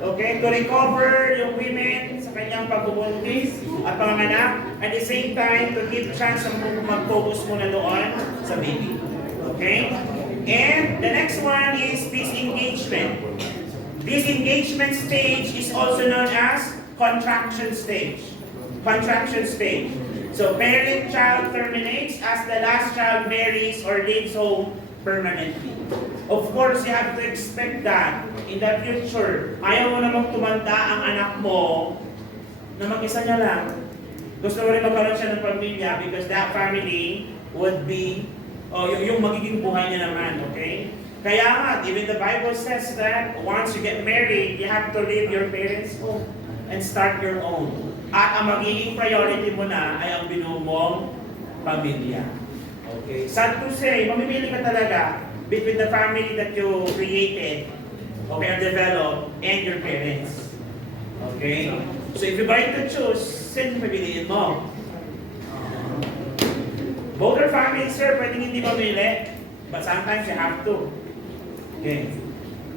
Okay, to recover yung women sa kanyang pagbubuntis at panganganak, at the same time, to give chance na mag-focus muna doon sa baby. Okay? And the next one is disengagement. Disengagement stage is also known as contraction stage. Contraction stage. So, parent-child terminates as the last child marries or leaves home permanently. Of course, you have to expect that in the future, ayaw mo namang tumanda ang anak mo na mag-isa niya lang. Gusto mo rin magkaroon siya ng pamilya because that family would be, yung magiging buhay niya naman, okay? Kaya nga, even the Bible says that once you get married, you have to leave your parents' home and start your own. At ang magiging priority mo na ay ang binuo mong pamilya. Okay? Sad to say, mamimili ka talaga between the family that you created, okay, or developed, and your parents. Okay? So if you're going to choose, sino pipiliin mo? Both are families, sir, pwedeng hindi mamili. But sometimes you have to. Okay.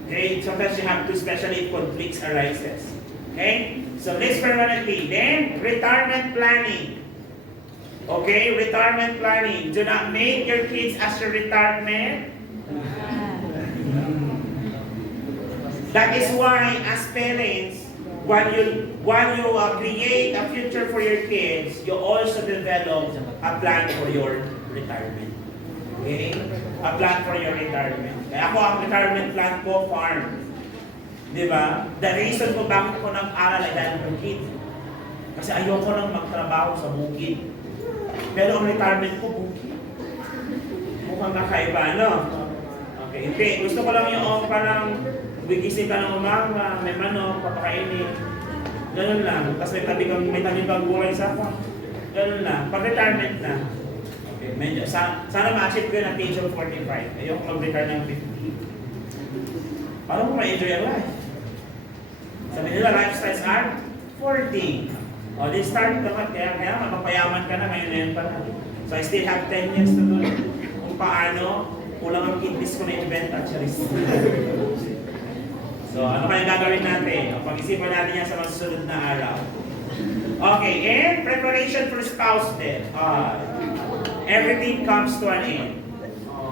Okay, sometimes you have to, especially if conflicts arises. Okay? So this permanently. Then, retirement planning. Okay, retirement planning. Do not make your kids as your retirement. That is why, as parents, while you create a future for your kids, you also develop a plan for your retirement. Okay? A plan for your retirement. Kaya ako, ang retirement plan ko, farm. Di ba? The reason ko bakit ko nag-aral ay dahil bukid. Kasi ayoko nang magtrabaho sa bukid. Pero ang retirement ko, bukid. Mukhang kakaiba, no? Okay, hindi. Gusto ko lang yung parang gigising ka ng umaga, may manok, papakainin. Ganun lang. Tapos may tabi kang gulay sa ako. Ganun lang. Pag-retirement na. Okay, medyo. Sana ma-achieve ko yun at age of 45. Ayoko mag-retire ng 50. Paano ko ma-enjoy ang life? Sabi nila, lifestyles are 40. O, they start naman. Kaya mapapayaman ka na ngayon pa na. So, I still have 10 years to do kung paano kulang ang kidneys ko na invent actually. So, ano kaya gagawin natin? Pag-isipan natin yan sa mga susunod na araw. Okay, and preparation for spouse death. Everything comes to an end.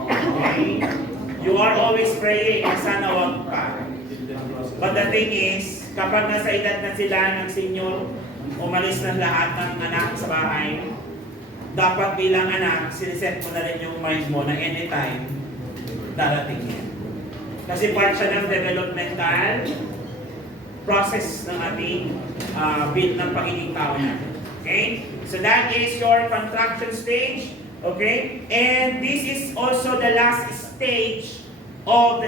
Okay? You are always praying na sana wag pa. But the thing is, kapag nasa edad na sila ng senior, umalis na lahat ng anak sa bahay, dapat bilang anak, siniset mo na rin yung mind mo na anytime darating yan. Kasi part siya ng developmental process ng ating build ng pagiging tao natin. Okay? So that is your contraction stage. Okay? And this is also the last stage of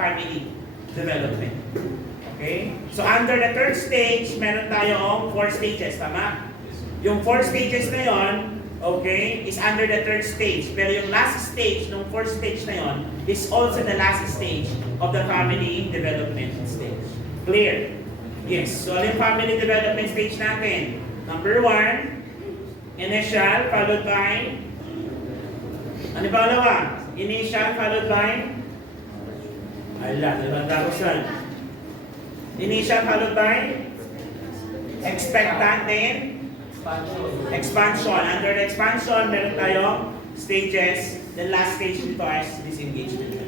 family development. Okay? So under the third stage, meron tayong 4 stages. Tama? Yung 4 stages na yon, okay, is under the third stage. Pero yung last stage, ng 4th stage na yon, is also the last stage of the family development stage. Clear? Yes. So yung family development stage natin, number 1, initial followed by, ano ba alawa? Initial followed by, initial followed by, expectant, then expansion. Under the expansion, meron tayong stages. The last stage nito is disengagement.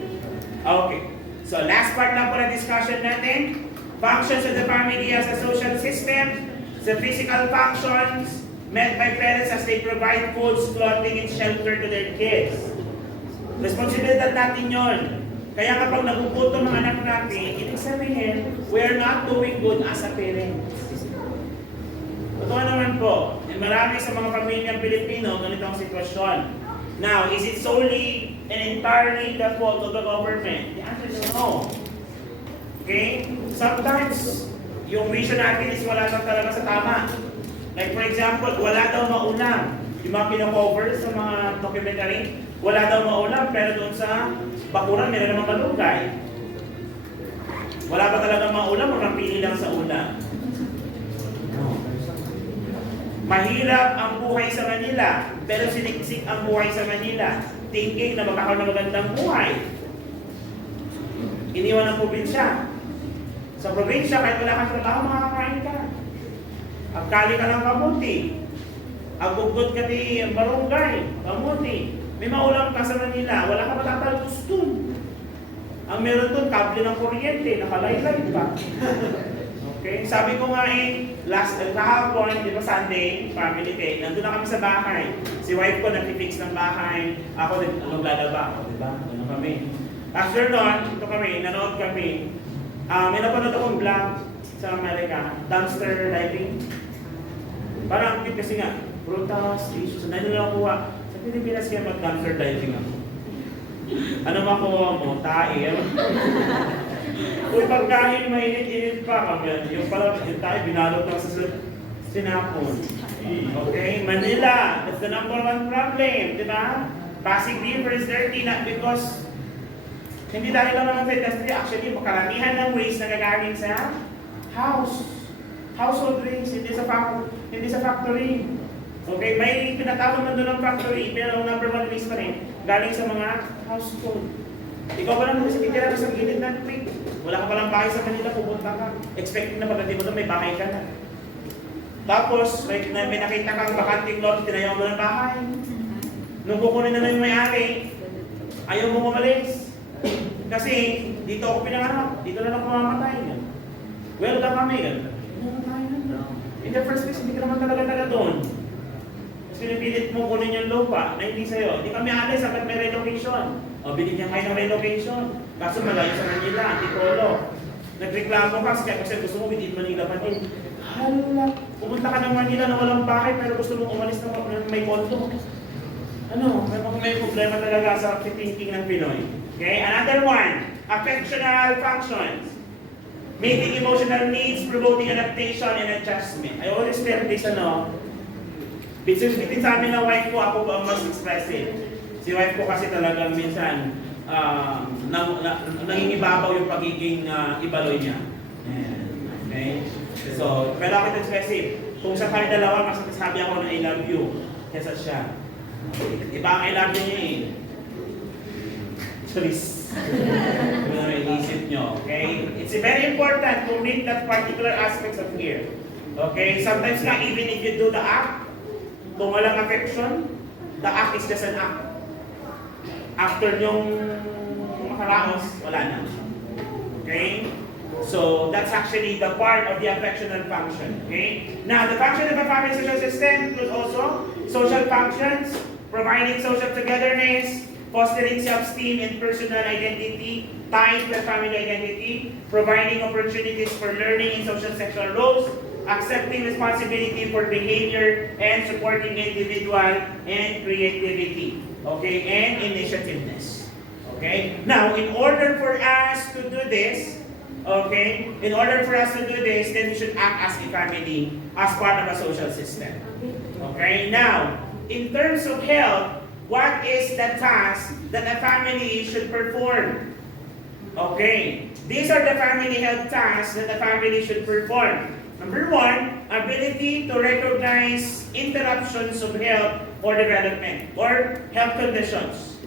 Okay. So last part lang po ng discussion natin. Functions of the family as a social system. The physical functions met by parents as they provide foods, clothing, and shelter to their kids. Responsibilidad natin yon. Kaya kapag nagugutom ang anak natin, ibig sabihin, we are not doing good as a parent. Totoo naman po, marami sa mga pamilyang Pilipino, ganito ang sitwasyon. Now, is it solely and entirely the fault of the government? The answer is no. Okay? Sometimes, yung vision natin is wala lang talaga sa tama. Like for example, wala daw maulam. Yung mga pinakover sa mga documentary, wala daw maulam, pero doon sa bakuran, meron namang malunggay. Wala ba talaga maulam o napili lang sa ulam? Mahirap ang buhay sa Manila, pero siniksik ang buhay sa Manila. Thinking na magkakaroon ng magandang buhay. Iniwan ang probinsya. Sa probinsya, kahit wala kang trabaho, makakain ka. Agkali ka ng kamuti. Agugot ka ni barangay, kamuti. May maulam ka sa Manila, wala ka matatalbos dun. Ang meron dun, kable ng kuryente, nakalaylay ka. Okay? Sabi ko nga kahapon, di ba Sunday, family day, nandun na kami sa bahay. Si wife ko nag-fix ng bahay, ako naglalaba ako, di ba? Ano kami. After nun, ito kami, nanood kami. May napanood akong vlog sa Amerika, dumpster diving. Parang cute kasi nga, prutas, issues, na nila kuha. Sa Pilipinas kaya mag-dumpster diving ako. Ano makuha mo? Tae. Uy, pagkain mainit-init pa. Yung pala, yung tayo, binalot lang sa sinapon. Okay, Manila, that's the number one problem, di ba? Pasig River is dirty not because hindi dahil lang naman sa industry, actually, makaramihan ng waste na gagaling sa household waste, hindi sa factory. Okay, may pinatawag man doon ng factory, pero ang number one waste pa rin, galing sa mga household. Ikaw pa lang naman sa titira sa gilid ng creek. Wala ka palang bahay sa Manila, pupunta ka. Expecting na pagdating mo doon, may bahay ka na. Tapos, may nakita kang bakanting lot, tinayaw mo ng bahay. Nung kukunin na yung may-ari, ayaw mo umalis. Kasi, dito ako pinangarap, dito na ako mamamatay. Well, da kami. In the first place, hindi ka naman talaga taga doon. Kasi pinipilit mo kunin yung lupa na hindi sa'yo. Hindi kami alis hanggat may relocation. O, binigyan kayo ng relocation. Kaso malayo sa Manila, Antipolo. Nagreklamo ka kasi gusto mo binigyan Manila pa din. Hala, pumunta ka ng Manila na walang bahay pero gusto mong umalis na may kondo. Ano, may problema talaga sa thinking ng Pinoy. Okay, another one, affectional functions. Meeting emotional needs, promoting adaptation and adjustment. I always tell this, bitin sa amin ng wife ko, ako ba mas expressive. Si wife ko kasi talagang minsan, nangingibabaw yung pagiging ibaloy niya. Okay? So, pero ako expressive. Kung sa kanya dalawa, mas sabi ako na I love you kesa siya. Iba ang I love you niya eh. Choice. Ano na iisip nyo, okay? It's very important to read that particular aspects of here. Okay? Sometimes nga, even if you do the act, kung walang affection, the act is just an act. After yung makaraos, wala na. Okay? So, that's actually the part of the affectional function. Okay? Now, the function of a family social system includes also social functions, providing social togetherness, fostering self-esteem and personal identity, tied to family identity, providing opportunities for learning in social sexual roles, accepting responsibility for behavior, and supporting individual and creativity. Okay? And initiativeness. Okay? Now, in order for us to do this, then we should act as a family, as part of a social system. Okay? Now, in terms of health, what is the task that a family should perform? Okay. These are the family health tasks that a family should perform. Number one, ability to recognize interruptions of health or development or health conditions.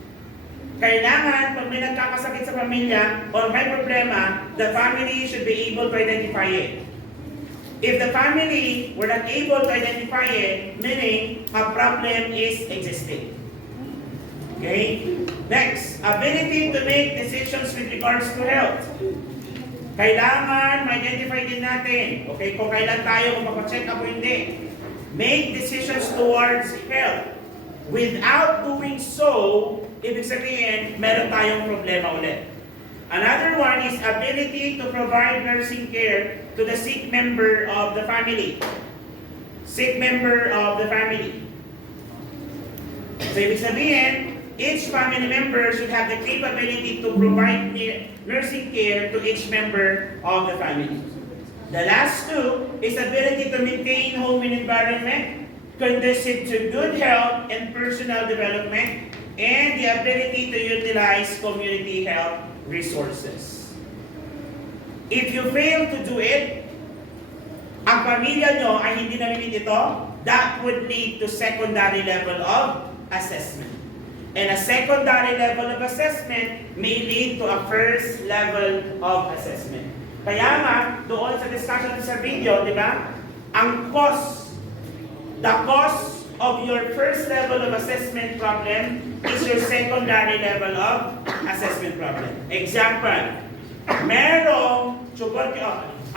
Kailangan, pag may nagkakasakit sa pamilya or may problema, the family should be able to identify it. If the family were not able to identify it, meaning a problem is existing. Okay? Next, ability to make decisions with regards to health. Kailangan ma-identify din natin, okay, kung kailan tayo magpapacheck up o hindi. Make decisions towards health. Without doing so, ibig sabihin, meron tayong problema ulit. Another one is ability to provide nursing care to the sick member of the family. Sick member of the family. So, ibig sabihin, each family member should have the capability to provide nursing care to each member of the family. The last two is ability to maintain home and environment conducive to good health and personal development, and the ability to utilize community health resources. If you fail to do it, ang pamilya nyo ay hindi namimit ito, that would lead to secondary level of assessment. And a secondary level of assessment may lead to a first level of assessment. Kaya nga, doon sa discussion sa video, di ba? The cost of your first level of assessment problem is your secondary level of assessment problem. Example, merong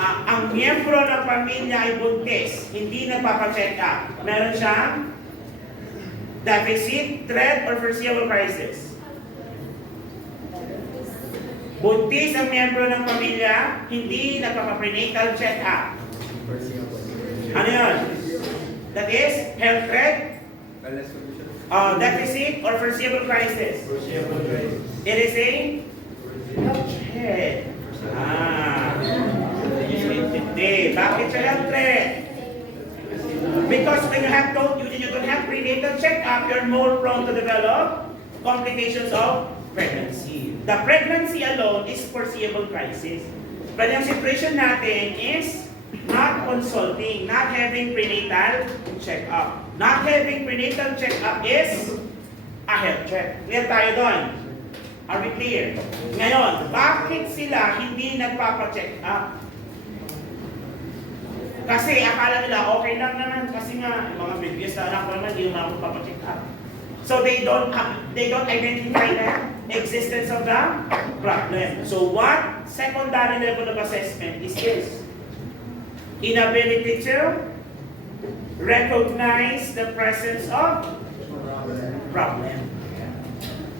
ang miyembro ng pamilya ay buntis, hindi nagpapacheck up. Meron siyang deficit, threat, or foreseeable crisis. Buntis ang miyembro ng pamilya, hindi nagpapaprenatal check-up. Ano yun? That is, health threat, deficit, or foreseeable crisis. Foreseeable crisis. It is a health threat. Hindi. Bakit siya health threat? Because when you don't have prenatal check-up, you're more prone to develop complications of pregnancy. The pregnancy alone is foreseeable crisis. But yung situation natin is not consulting, not having prenatal check-up. Not having prenatal check-up is a health check. Clear tayo doon? Are we clear? Ngayon, bakit sila hindi nagpapa-check up? Kasi akala nila okay lang naman kasi nga mga previous na anak ko naman hindi naman papa-check up. So they don't identify the existence of the problem. So what secondary level of assessment is this? Inability to recognize the presence of problem.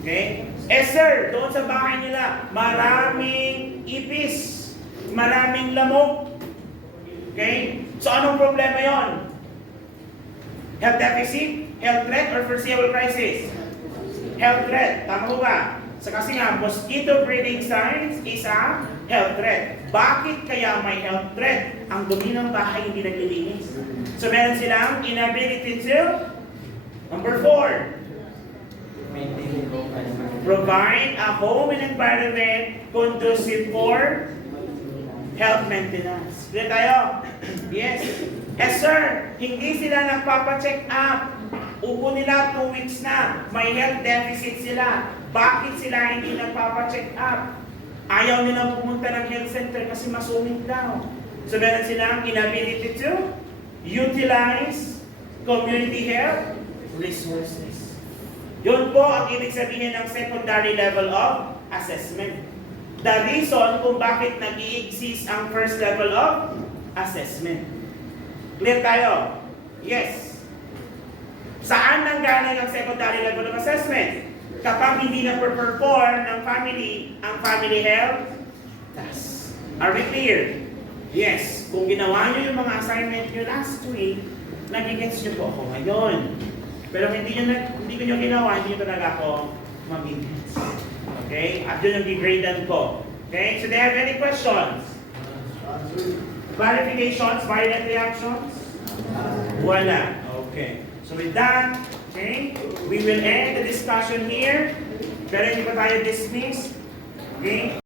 Okay? Eh sir, doon sa bahay nila, maraming ipis, maraming lamok. Okay? So anong problema yon? Health deficit, health threat, or foreseeable crisis? Health threat. Tama ba? So kasi nga, mosquito breeding signs is a health threat. Bakit kaya may health threat? Ang dumi ng bahay hindi naglilinis. So meron silang inability to, number 4, provide a home and environment conducive for health maintenance. Clear tayo? Yes. Yes sir, hindi sila nagpapa-check up. Upo nila 2 weeks na. May health deficit sila. Bakit sila hindi nagpapa-check up? Ayaw nila pumunta ng health center kasi masungit daw. So meron silang inability to utilize community health resources. Yun po ang ibig sabihin ng secondary level of assessment. The reason kung bakit nag-i-exist ang first level of assessment. Clear tayo? Yes. Saan nanggaling ang secondary level of assessment? Kapag hindi na-perform ng family ang family health task. Are we clear? Yes. Kung ginawa nyo yung mga assignment nyo last week, nagigets nyo po ako ngayon. Pero hindi ko nyo ginawa, hindi nyo talaga ako mamigets. Okay? At yun yung gigradean ko. Okay? So, do you have any questions? Clarifications? Violent reactions? Wala. Okay. So, with that, okay, we will end the discussion here. Pero hindi pa tayo dismiss. Okay?